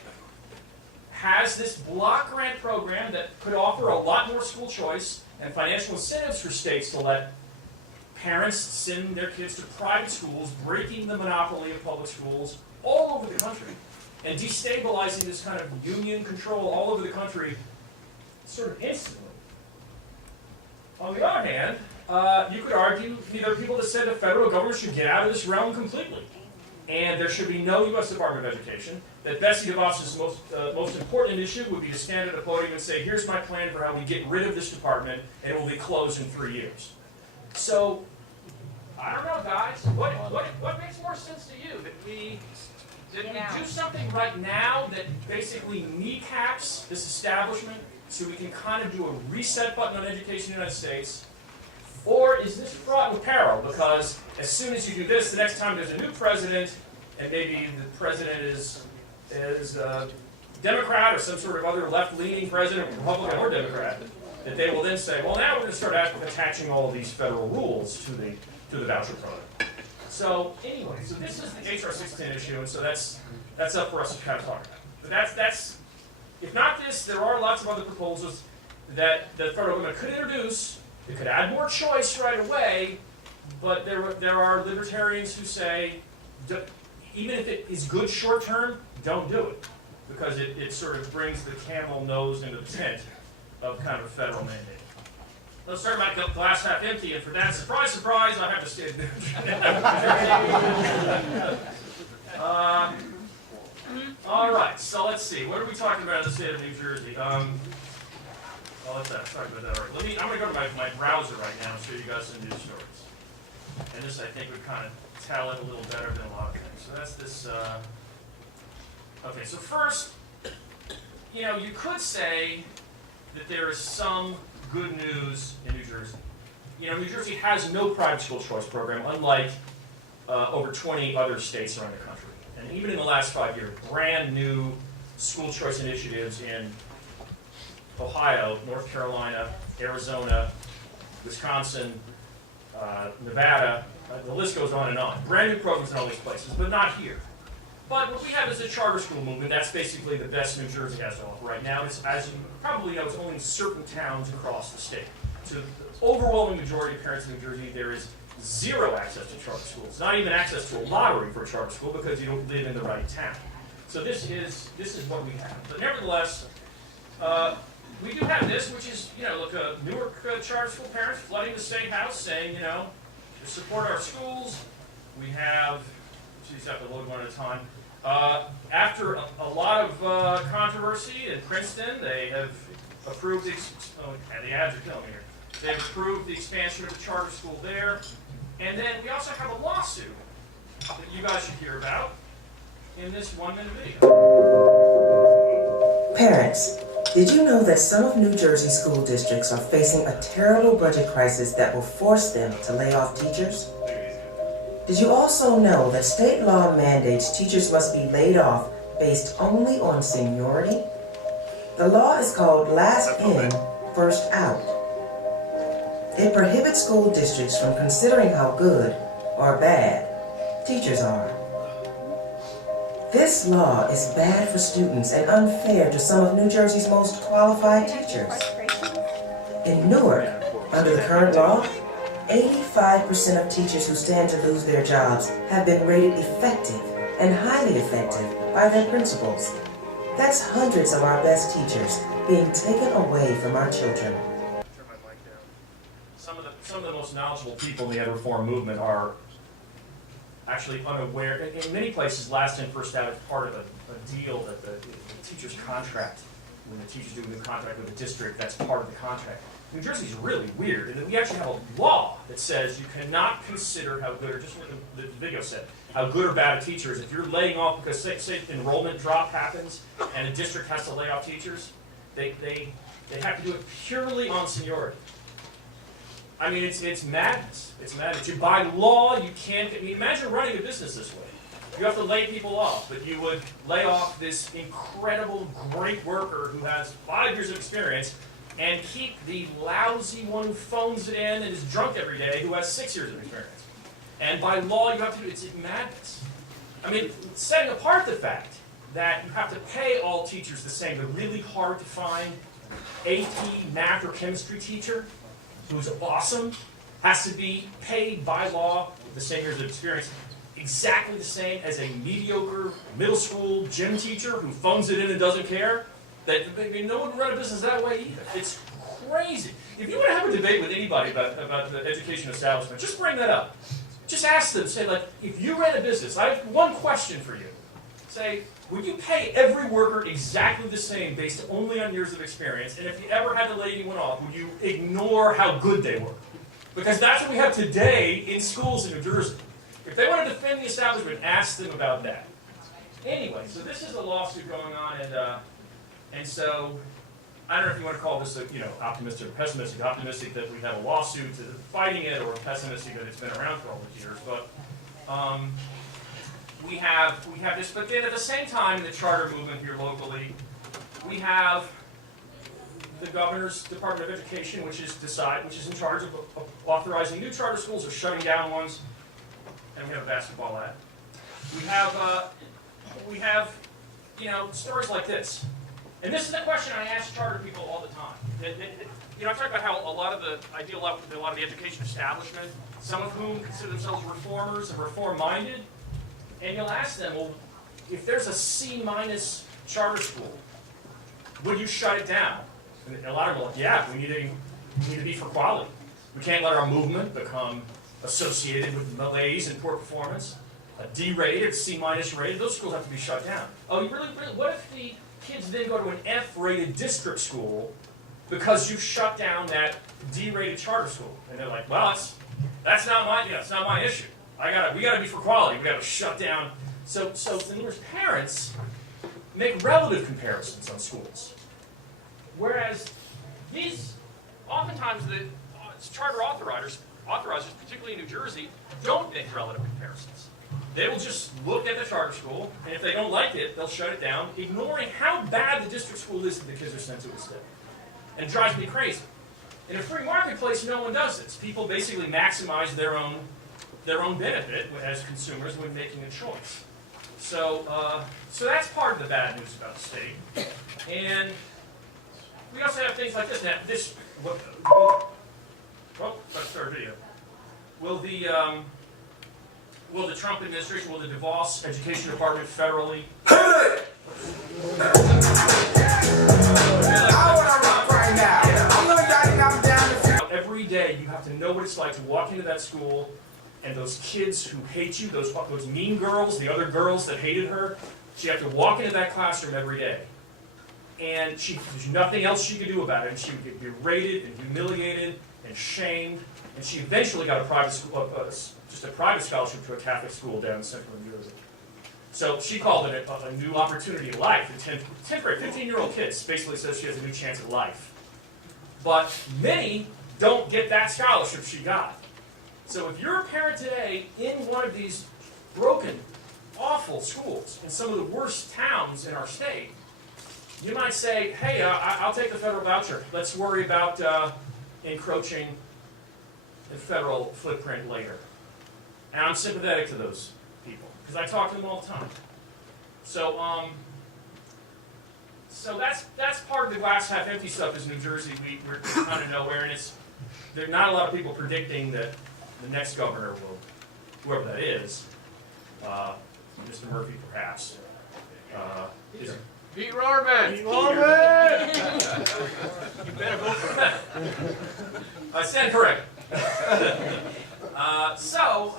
has this block grant program that could offer a lot more school choice and financial incentives for states to let parents send their kids to private schools, breaking the monopoly of public schools all over the country, and destabilizing this kind of union control all over the country sort of instantly. On the other hand, you could argue there are people that said the federal government should get out of this realm completely. And there should be no U.S. Department of Education. That Betsy DeVos' most important issue would be to stand at the podium and say, here's my plan for how we get rid of this department, and it will be closed in 3 years. So, I don't know, guys. What makes more sense to you? That we do something right now that basically kneecaps this establishment so we can kind of do a reset button on education in the United States? Or is this fraught with peril? Because as soon as you do this, the next time there's a new president, and maybe the president is a Democrat or some sort of other left-leaning president, Republican or Democrat, that they will then say, well, now we're going to start attaching all of these federal rules to the voucher program. So anyway, so this is the HR 610 issue, and so that's up for us to kind of talk about. But that's if not this, there are lots of other proposals that the federal government could introduce. It could add more choice right away, But there are libertarians who say, even if it is good short term, don't do it. Because it sort of brings the camel nose into the tent of kind of a federal mandate. Let's start about glass half empty, and for that, surprise, surprise, I have to stay. All right, so let's see. What are we talking about in the state of New Jersey? Well, let's talk about that. All right. I'm going to go to my browser right now and show you guys some news stories. And this, I think, would kind of tell it a little better than a lot of things. So that's this. Okay, so first, you could say that there is some good news in New Jersey. New Jersey has no private school choice program, unlike over 20 other states around the country. And even in the last 5 years, brand new school choice initiatives in Ohio, North Carolina, Arizona, Wisconsin, Nevada, the list goes on and on. Brand new programs in all these places, but not here. But what we have is a charter school movement. That's basically the best New Jersey has to offer right now. It's, as you probably know, it's only in certain towns across the state. To the overwhelming majority of parents in New Jersey, there is zero access to charter schools. Not even access to a lottery for a charter school because you don't live in the right town. So this is what we have. But nevertheless, we do have this, which is, look, Newark charter school parents flooding the state house saying, to support our schools. We have, geez, I have to load one at a time. After a lot of controversy in Princeton, they have approved the ads are killing me here. They have approved the expansion of the charter school there. And then we also have a lawsuit that you guys should hear about in this 1-minute video. Parents, did you know that some of New Jersey school districts are facing a terrible budget crisis that will force them to lay off teachers? Did you also know that state law mandates teachers must be laid off based only on seniority? The law is called last in, first out. It prohibits school districts from considering how good or bad teachers are. This law is bad for students and unfair to some of New Jersey's most qualified teachers. In Newark, under the current law, 85% of teachers who stand to lose their jobs have been rated effective and highly effective by their principals. That's hundreds of our best teachers being taken away from our children. Turn my mic down. Some of the most knowledgeable people in the ed reform movement are actually unaware. In many places, last in, first out is part of a deal that the teacher's contract, when the teachers do a new contract with a district, that's part of the contract. New Jersey's really weird, and we actually have a law that says you cannot consider how good, or just what the video said, how good or bad a teacher is. If you're laying off because, say enrollment drop happens and a district has to lay off teachers, they have to do it purely on seniority. I mean, it's madness. It's madness. By law, you can't. Imagine running a business this way. You have to lay people off, but you would lay off this incredible, great worker who has 5 years of experience and keep the lousy one who phones it in and is drunk every day who has 6 years of experience. And by law, you have to do it's madness. I mean, setting apart the fact that you have to pay all teachers the same, the really hard to find AP, math, or chemistry teacher who's awesome, has to be paid by law with the same years of experience, exactly the same as a mediocre middle school gym teacher who phones it in and doesn't care. No one can run a business that way either. It's crazy. If you want to have a debate with anybody about the education establishment, just bring that up. Just ask them, say, like, if you ran a business, I have one question for you. Say, would you pay every worker exactly the same based only on years of experience? And if you ever had to lay anyone off, would you ignore how good they were? Because that's what we have today in schools in New Jersey. If they want to defend the establishment, ask them about that. Anyway, so this is a lawsuit going on, and so I don't know if you want to call this optimistic or pessimistic. Optimistic that we have a lawsuit fighting it, or pessimistic that it's been around for all these years. But we have this. But then at the same time, in the charter movement here locally, we have the governor's Department of Education, which is in charge of authorizing new charter schools or shutting down ones. And we have a basketball ad. We have stories like this. And this is a question I ask charter people all the time. you know, I talked about how I deal a lot with a lot of the education establishment, some of whom consider themselves reformers and reform-minded, and you'll ask them, well, if there's a C- charter school, would you shut it down? And a lot of them are like, yeah, we need to be for quality. We can't let our movement become associated with malaise and poor performance. A D-rated, C- rated, those schools have to be shut down. Oh, you really, what if the kids then go to an F-rated district school because you shut down that D-rated charter school? And they're like, well, that's not my issue. We gotta be for quality. We gotta shut down. So in other words, parents make relative comparisons on schools, whereas these oftentimes the charter authorizers, particularly in New Jersey, don't make relative comparisons. They will just look at the charter school, and if they don't like it, they'll shut it down, ignoring how bad the district school is that the kids are sent to instead. And it drives me crazy. In a free marketplace, no one does this. People basically maximize their own benefit as consumers when making a choice. So that's part of the bad news about the state. And we also have things like this. Now, let's start a video. Will the Trump administration, will the DeVos Education Department federally? Every day you have to know what it's like to walk into that school and those kids who hate you, those mean girls, the other girls that hated her, she have to walk into that classroom every day. And there's nothing else she could do about it. And she would get berated and humiliated and shamed. And she eventually got a private school, just a private scholarship to a Catholic school down in central New Jersey. So she called it a new opportunity of life. The 10th grade, 15-year-old kid basically says she has a new chance at life. But many don't get that scholarship she got. So if you're a parent today in one of these broken, awful schools in some of the worst towns in our state, you might say, hey, I'll take the federal voucher. Let's worry about encroaching the federal footprint later. And I'm sympathetic to those people, because I talk to them all the time. So that's part of the glass half empty stuff is New Jersey. We're kind of nowhere, and there are not a lot of people predicting that the next governor will, whoever that is, Mr. Murphy perhaps, is Pete Rorman! You better vote for that. I stand correct. So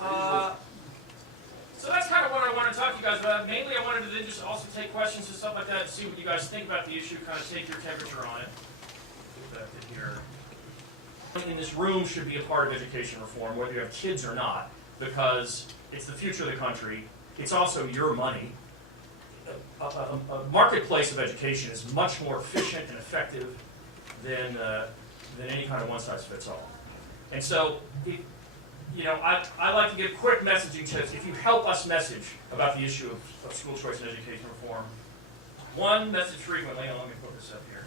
that's kind of what I want to talk to you guys about. Mainly I wanted to then just also take questions and stuff like that, see what you guys think about the issue, kind of take your temperature on it. In this room should be a part of education reform, whether you have kids or not, because it's the future of the country. It's also your money. A marketplace of education is much more efficient and effective than any kind of one-size-fits-all. And so, I like to give quick messaging tips. If you help us message about the issue of school choice and education reform, one, message frequently, and let me put this up here,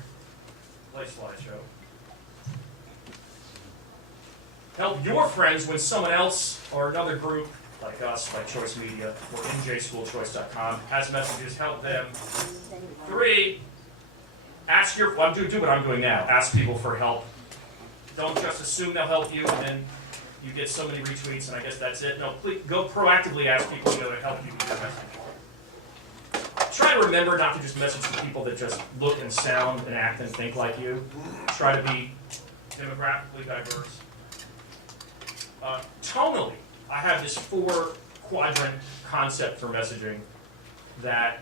play slideshow. Help your friends when someone else or another group like us, like Choice Media, or njschoolchoice.com, has messages, help them. 3, do what I'm doing now. Ask people for help. Don't just assume they'll help you and then you get so many retweets and I guess that's it. No, please go proactively ask people to help you with your message. Try to remember not to just message the people that just look and sound and act and think like you. Try to be demographically diverse. Tonally, I have this 4-quadrant concept for messaging that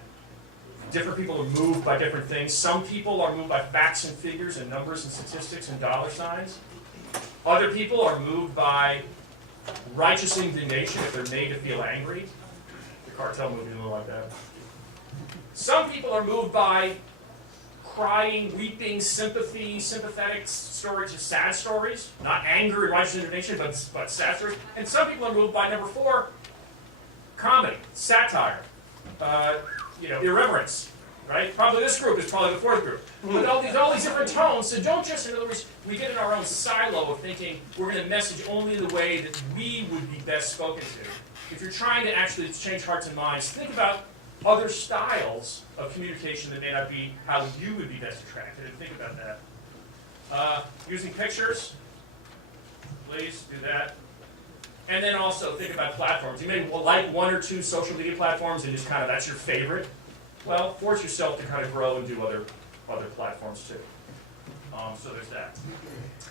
different people are moved by different things. Some people are moved by facts and figures and numbers and statistics and dollar signs. Other people are moved by righteous indignation if they're made to feel angry. The cartel movie is a little like that. Some people are moved by crying, weeping, sympathetic stories, sad stories, not anger and righteous indignation, but sad stories. And some people are moved by number 4, comedy, satire, irreverence, right? Probably this group is probably the 4th group. But all these different tones. So don't just, in other words, we get in our own silo of thinking we're going to message only the way that we would be best spoken to. If you're trying to actually change hearts and minds, think about other styles of communication that may not be how you would be best attracted, and think about that. Using pictures, please do that. And then also think about platforms. You may like one or two social media platforms and just kind of that's your favorite. Well, force yourself to kind of grow and do other platforms too. So there's that.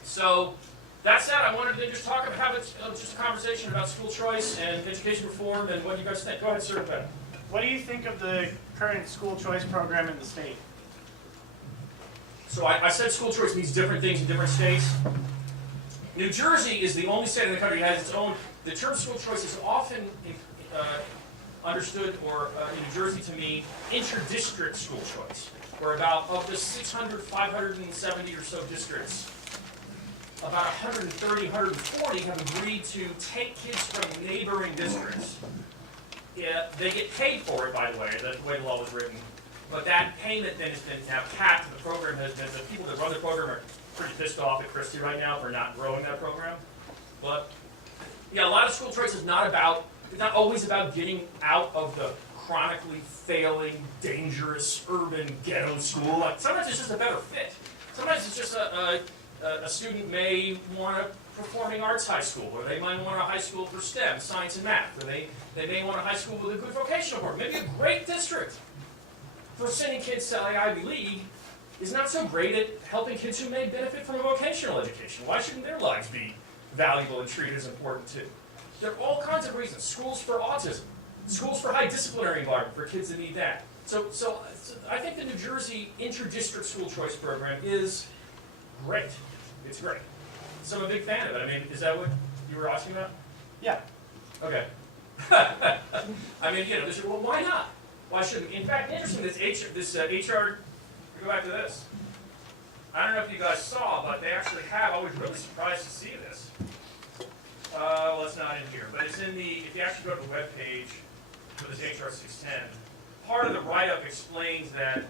So that said, I wanted to just talk about have just a conversation about school choice and education reform and what you guys think. Go ahead, sir. Ben. What do you think of the current school choice program in the state? So I said school choice means different things in different states. New Jersey is the only state in the country that has its own. The term school choice is often understood, or in New Jersey to mean inter-district school choice, where about of the 600, 570 or so districts, about 130, 140 have agreed to take kids from neighboring districts. They get paid for it, by the way the law was written. But that payment then has been now capped. The program has been, the people that run the program are pretty pissed off at Christie right now for not growing that program. But yeah, a lot of school choice is not always about getting out of the chronically failing, dangerous, urban ghetto school. Like, sometimes it's just a better fit. Sometimes it's just a student may want a performing arts high school, or they might want a high school for STEM, science and math, or they may want a high school with a good vocational program, maybe a great district. For sending kids to the Ivy League is not so great at helping kids who may benefit from a vocational education. Why shouldn't their lives be valuable and treated as important too? There are all kinds of reasons. Schools for autism, schools for high disciplinary environment for kids that need that. So I think the New Jersey inter-district school choice program is great. It's great. So I'm a big fan of it. I mean, is that what you were asking about? Yeah. Okay. I mean, well, why not? Why shouldn't? In fact, interesting, this HR, go back to this. I don't know if you guys saw, but they actually have, I was really surprised to see this. Well, it's not in here, but it's in the, if you actually go to the webpage for this HR 610, part of the write-up explains that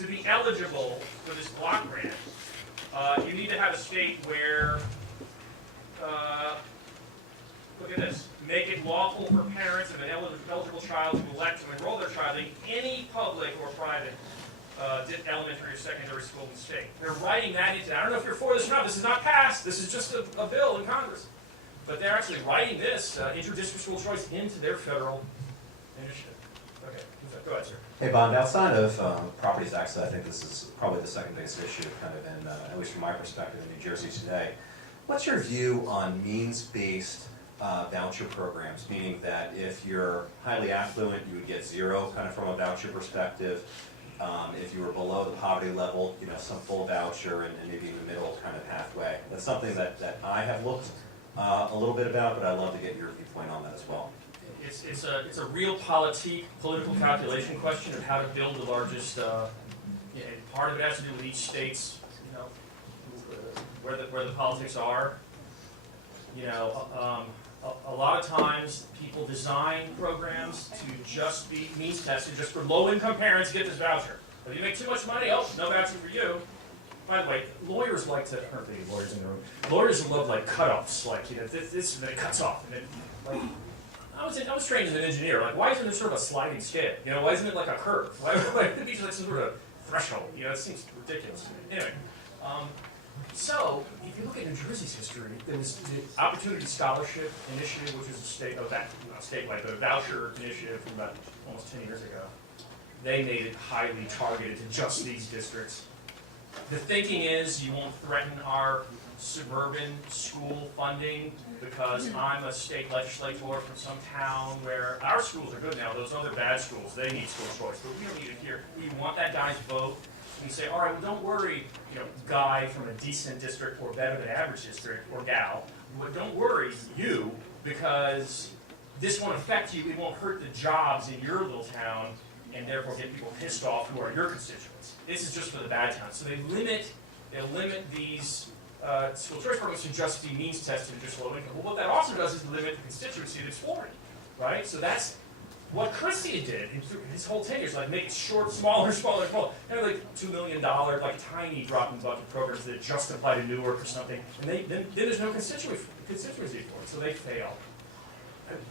to be eligible for this block grant, you need to have a state where, look at this, make it lawful for parents of an eligible child to elect to enroll their child in any public or private elementary or secondary school in the state. They're writing that into, I don't know if you're for this or not, this is not passed, this is just a bill in Congress. But they're actually writing this inter-district school choice into their federal initiative. Okay, go ahead, sir. Hey, Bond, outside of property taxes, I think this is probably the second biggest issue, kind of in, at least from my perspective, in New Jersey today. What's your view on means-based voucher programs, meaning that if you're highly affluent, you would get zero, kind of from a voucher perspective. If you were below the poverty level, some full voucher, and maybe in the middle, kind of halfway. That's something that I have looked a little bit about, but I'd love to get your viewpoint on that as well. It's a real political calculation question of how to build the largest. Part of it has to do with each state's, where the politics are. A lot of times people design programs to just be means tested, just for low-income parents to get this voucher. If you make too much money, oh, no voucher for you. By the way, lawyers like to, I don't think lawyers in the room, lawyers love like cutoffs, like, this and it cuts off. And it, like, I was trained as an engineer, like, why isn't there sort of a sliding scale? Why isn't it like a curve? Why would it be like some sort of threshold? It seems ridiculous. Anyway, so if you look at New Jersey's history, there was the Opportunity Scholarship Initiative, which was not statewide, but a voucher initiative from about almost 10 years ago. They made it highly targeted to just these districts. The thinking is you won't threaten our suburban school funding because I'm a state legislator from some town where our schools are good now. Those other bad schools, they need school choice, but we don't need it here. We want that guy's vote. And you say, all right, well, don't worry, guy from a decent district or better than average district or gal, but don't worry, you, because this won't affect you. It won't hurt the jobs in your little town and therefore get people pissed off who are your constituents. This is just for the bad towns. So they limit these school choice programs to just be means tested and just low income. Well, what that also does is limit the constituency that's for it, right? So that's what Christie did in his whole tenure, like make it short, smaller. And like $2 million, like tiny drop in bucket programs that just apply to Newark or something. And then there's no constituency for it, so they fail.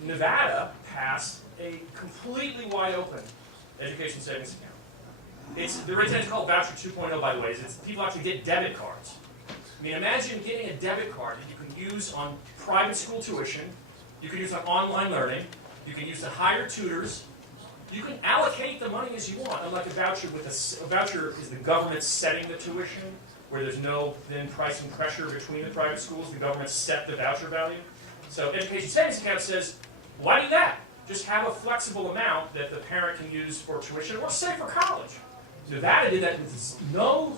Nevada passed a completely wide open education savings account. The rate is called Voucher 2.0, by the way. People actually get debit cards. I mean, imagine getting a debit card that you can use on private school tuition, you can use on online learning, you can use to hire tutors, you can allocate the money as you want, unlike a voucher a voucher is the government setting the tuition, where there's no then pricing pressure between the private schools, the government set the voucher value. So education savings account says, why do that? Just have a flexible amount that the parent can use for tuition or say for college. Nevada did that with no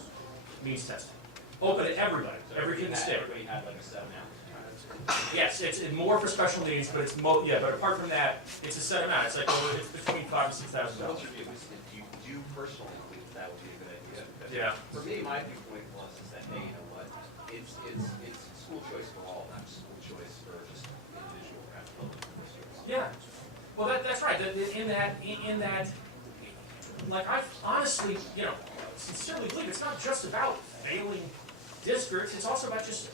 means testing. Open to everybody, every kid in the state. Everybody had like a 7 ounce. Yes, it's more for special needs, but it's but apart from that, it's a set amount. It's like it's between $5,000 and $6,000. Do you personally think that would be a good idea? Because Yeah. For me, my viewpoint was is that, hey, you know what? It's school choice for all, not school choice for just individual kind of public students. Yeah. Well, that's right. In that, like I honestly, sincerely believe it's not just about failing districts. It's also about just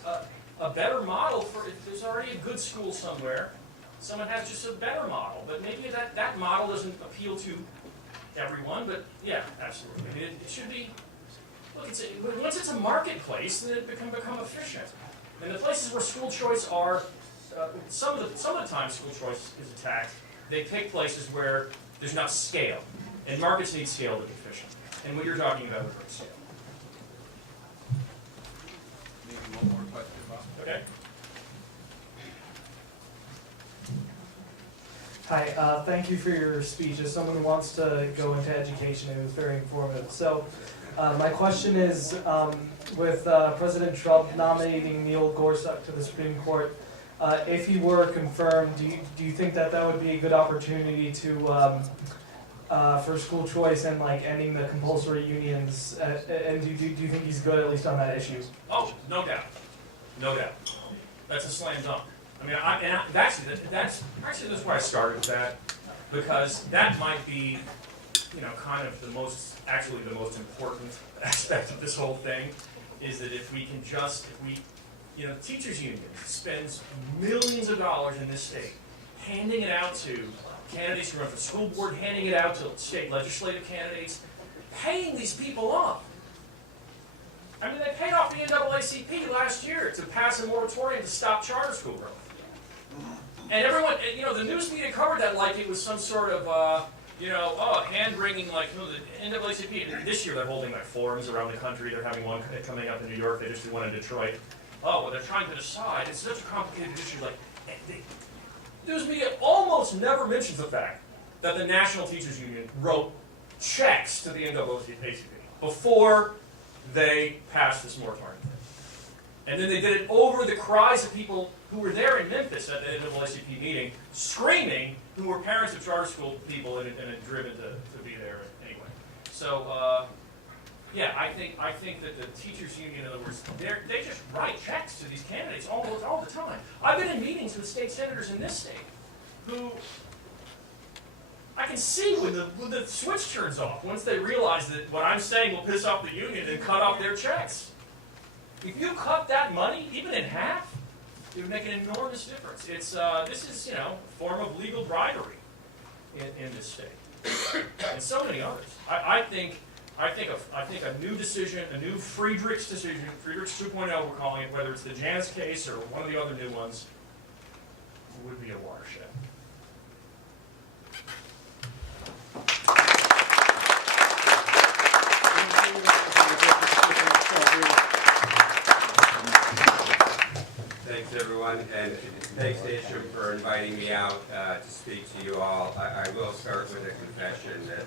a better model for if there's already a good school somewhere. Someone has just a better model, but maybe that model doesn't appeal to everyone. But yeah, absolutely. I mean, it should be. Look, once it's a marketplace, then it become efficient. And the places where school choice are, some of the time school choice is attacked. They pick places where there's not scale, and markets need scale to be efficient. And what you're talking about is great scale. Maybe one more question, Bob. Okay. Hi, thank you for your speech. As someone who wants to go into education, it was very informative. So, my question is, with President Trump nominating Neil Gorsuch to the Supreme Court, if he were confirmed, do you think that would be a good opportunity to for school choice and like ending the compulsory unions? And do you think he's good at least on that issue? Oh, no doubt, no doubt. That's a slam dunk. I mean, that's where I started with that, because that might be, kind of the most important aspect of this whole thing, is that if the teachers union spends millions of dollars in this state, handing it out to candidates who run for the school board, handing it out to state legislative candidates, paying these people off. I mean, they paid off the NAACP last year to pass a moratorium to stop charter school growth. And everyone, the news media covered that like it was some sort of, hand-wringing, like, the NAACP. This year they're holding like forums around the country. They're having one coming up in New York. They just did one in Detroit. Oh, well, they're trying to decide. It's such a complicated issue. Like, the news media almost never mentions the fact that the National Teachers Union wrote checks to the NAACP before they passed this moratorium. And then they did it over the cries of people who were there in Memphis at the NAACP meeting, screaming, who were parents of charter school people and driven to be there anyway. So, I think that the teachers union, in other words, they just write checks to these candidates all the time. I've been in meetings with state senators in this state who I can see when the switch turns off once they realize that what I'm saying will piss off the union and cut off their checks. If you cut that money, even in half, it would make an enormous difference. This is a form of legal bribery in this state, and so many others. I think a new decision, a new Friedrich's decision, Friedrich's 2.0, we're calling it, whether it's the Janus case or one of the other new ones, would be a watershed. Thanks, everyone, and thanks to Isham for inviting me out to speak to you all. I will start with a confession that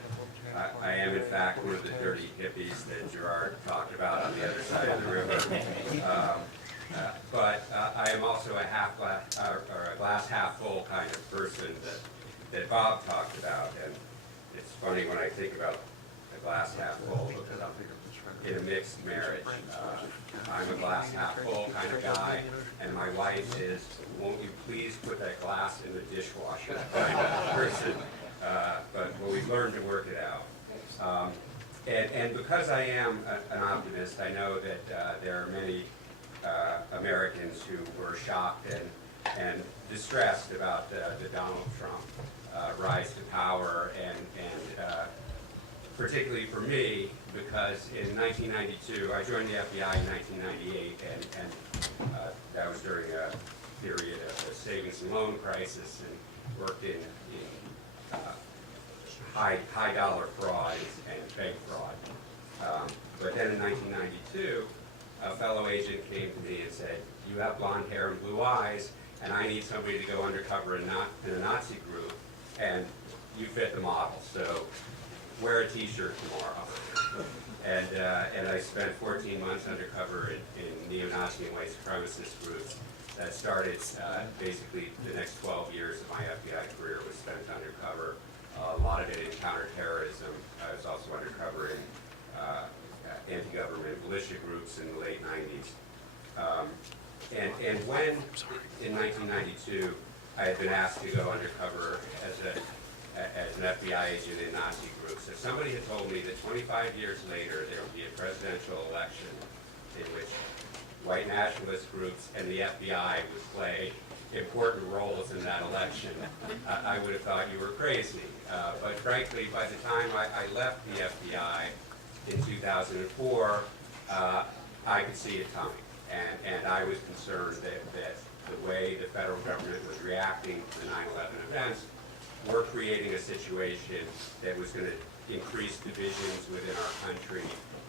I am, in fact, one of the dirty hippies that Gerard talked about on the other side of the river. But I am also a glass half full kind of person that Bob talked about. And it's funny when I think about the glass half full, because I'm in a mixed marriage. I'm a glass half full kind of guy, and my wife is, won't you please put that glass in the dishwasher kind of person. But we've learned to work it out. And because I am an optimist, I know that there are many Americans who were shocked and distressed about the Donald Trump rise to power and particularly for me, because in 1992, I joined the FBI in 1998, and that was during a period of a savings and loan crisis, and worked in high dollar fraud and bank fraud. But then in 1992, a fellow agent came to me and said, "You have blonde hair and blue eyes, and I need somebody to go undercover in a Nazi group, and you fit the model, so wear a t-shirt tomorrow." And I spent 14 months undercover in neo-Nazi and white supremacist groups. That started basically the next 12 years of my FBI career was spent undercover. A lot of it in counterterrorism. I was also undercover in anti-government militia groups in the late 90s. And when, in 1992, I had been asked to go undercover as an FBI agent in Nazi groups, if somebody had told me that 25 years later there would be a presidential election in which white nationalist groups and the FBI would play important roles in that election, I would have thought you were crazy. But frankly, by the time I left the FBI in 2004, I could see it coming. And I was concerned that the way the federal government was reacting to the 9/11 events were creating a situation that was going to increase divisions within our country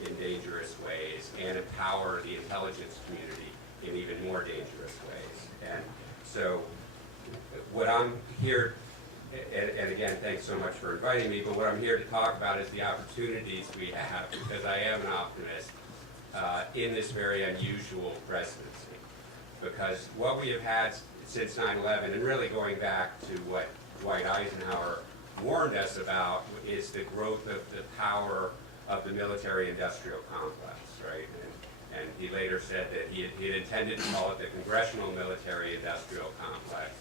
in dangerous ways and empower the intelligence community in even more dangerous ways. And so what I'm here, and again, thanks so much for inviting me, but what I'm here to talk about is the opportunities we have, because I am an optimist in this very unusual presidency. Because what we have had since 9/11, and really going back to what Dwight Eisenhower warned us about, is the growth of the power of the military-industrial complex, right? And he later said that he had intended to call it the Congressional Military-Industrial Complex.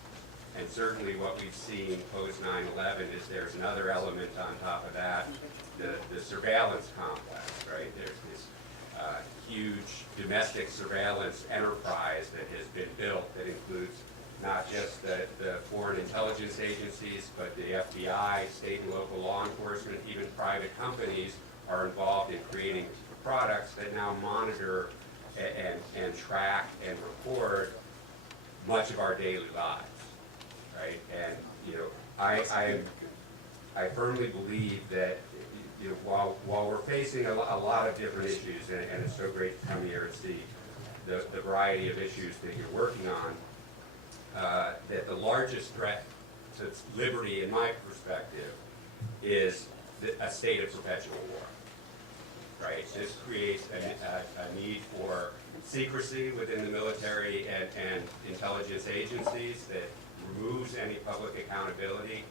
And certainly what we've seen post 9/11 is there's another element on top of that, the surveillance complex, right? There's this huge domestic surveillance enterprise that has been built that includes not just the foreign intelligence agencies, but the FBI, state and local law enforcement, even private companies are involved in creating products that now monitor and track and record much of our daily lives, right? And I firmly believe that while we're facing a lot of different issues, and it's so great to come here and see the variety of issues that you're working on, that the largest threat to liberty, in my perspective, is a state of perpetual war, right? This creates a need for secrecy within the military and intelligence agencies that removes any public accountability.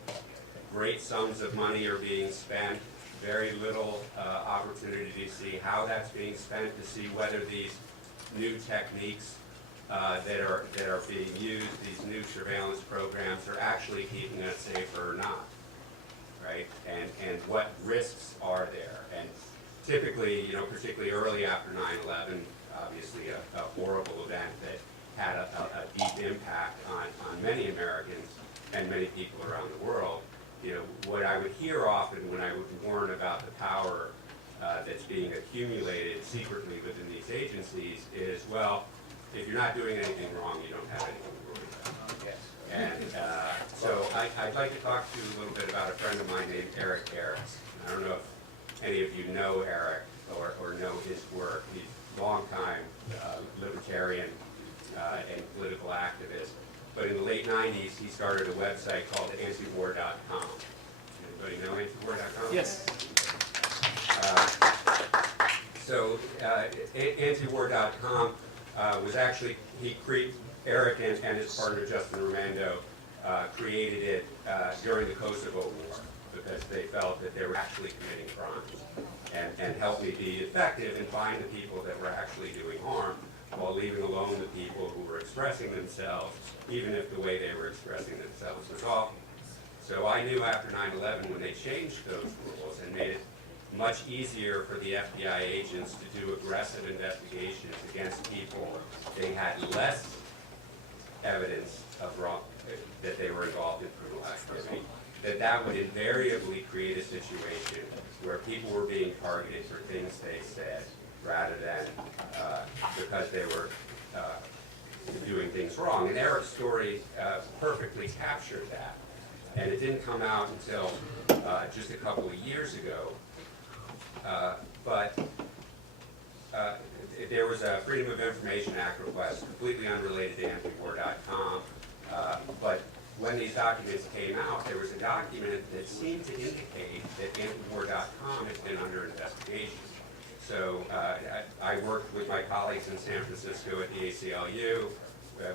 Great sums of money are being spent, very little opportunity to see how that's being spent, to see whether these new techniques that are being used, these new surveillance programs, are actually keeping us safer or not, right? And what risks are there? And typically, particularly early after 9/11, obviously a horrible event that had a deep impact on many Americans and many people around the world. What I would hear often when I would warn about the power that's being accumulated secretly within these agencies is, well, if you're not doing anything wrong, you don't have anything to worry about. And so I'd like to talk to you a little bit about a friend of mine named Eric Harris. I don't know if any of you know Eric or know his work. He's a longtime libertarian and political activist. But in the late 90s, he started a website called antiwar.com. Anybody know antiwar.com? Yes. So antiwar.com was actually, Eric and his partner Justin Romando created it during the Kosovo War because they felt that they were actually committing crimes and helped me be effective and find the people that were actually doing harm while leaving alone the people who were expressing themselves, even if the way they were expressing themselves was awful. So I knew after 9/11 when they changed those rules and made it much easier for the FBI agents to do aggressive investigations against people they had less evidence of wrong, that they were involved in criminal activity, that would invariably create a situation where people were being targeted for things they said rather than because they were doing things wrong. And Eric's story perfectly captured that. And it didn't come out until just a couple of years ago. But there was a Freedom of Information Act request, completely unrelated to antiwar.com. But when these documents came out, there was a document that seemed to indicate that antiwar.com has been under investigation. So I worked with my colleagues in San Francisco at the ACLU.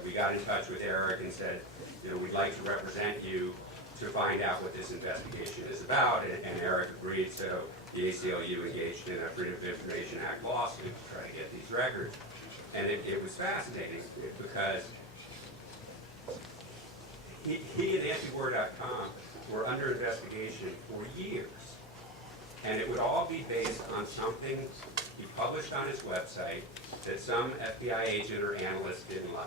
We got in touch with Eric and said, we'd like to represent you to find out what this investigation is about, and Eric agreed, so the ACLU engaged in a Freedom of Information Act lawsuit to try to get these records. And it was fascinating because he and antiwar.com were under investigation for years. And it would all be based on something he published on his website that some FBI agent or analyst didn't like.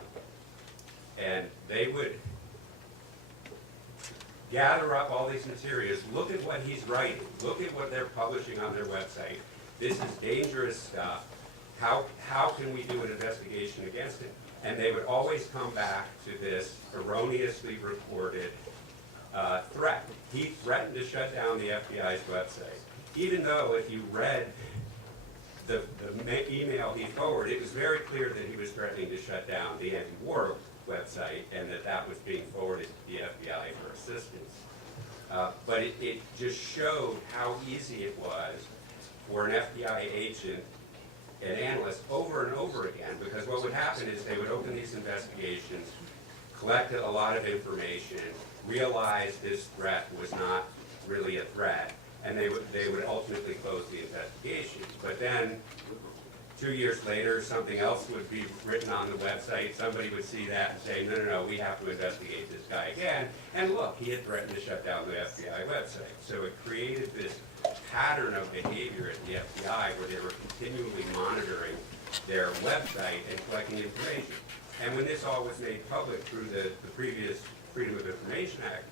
And they would gather up all these materials, look at what he's writing, look at what they're publishing on their website. This is dangerous stuff. How can we do an investigation against him? And they would always come back to this erroneously reported threat. He threatened to shut down the FBI's website. Even though if you read the email he forwarded, it was very clear that he was threatening to shut down the anti-war website and that was being forwarded to the FBI for assistance. But it just showed how easy it was for an FBI agent and analyst over and over again, because what would happen is they would open these investigations, collect a lot of information, realize this threat was not really a threat, and they would ultimately close the investigation. But then 2 years later, something else would be written on the website. Somebody would see that and say, no, we have to investigate this guy again. And look, he had threatened to shut down the FBI website. So it created this pattern of behavior at the FBI where they were continually monitoring their website and collecting information. And when this all was made public through the previous Freedom of Information Act,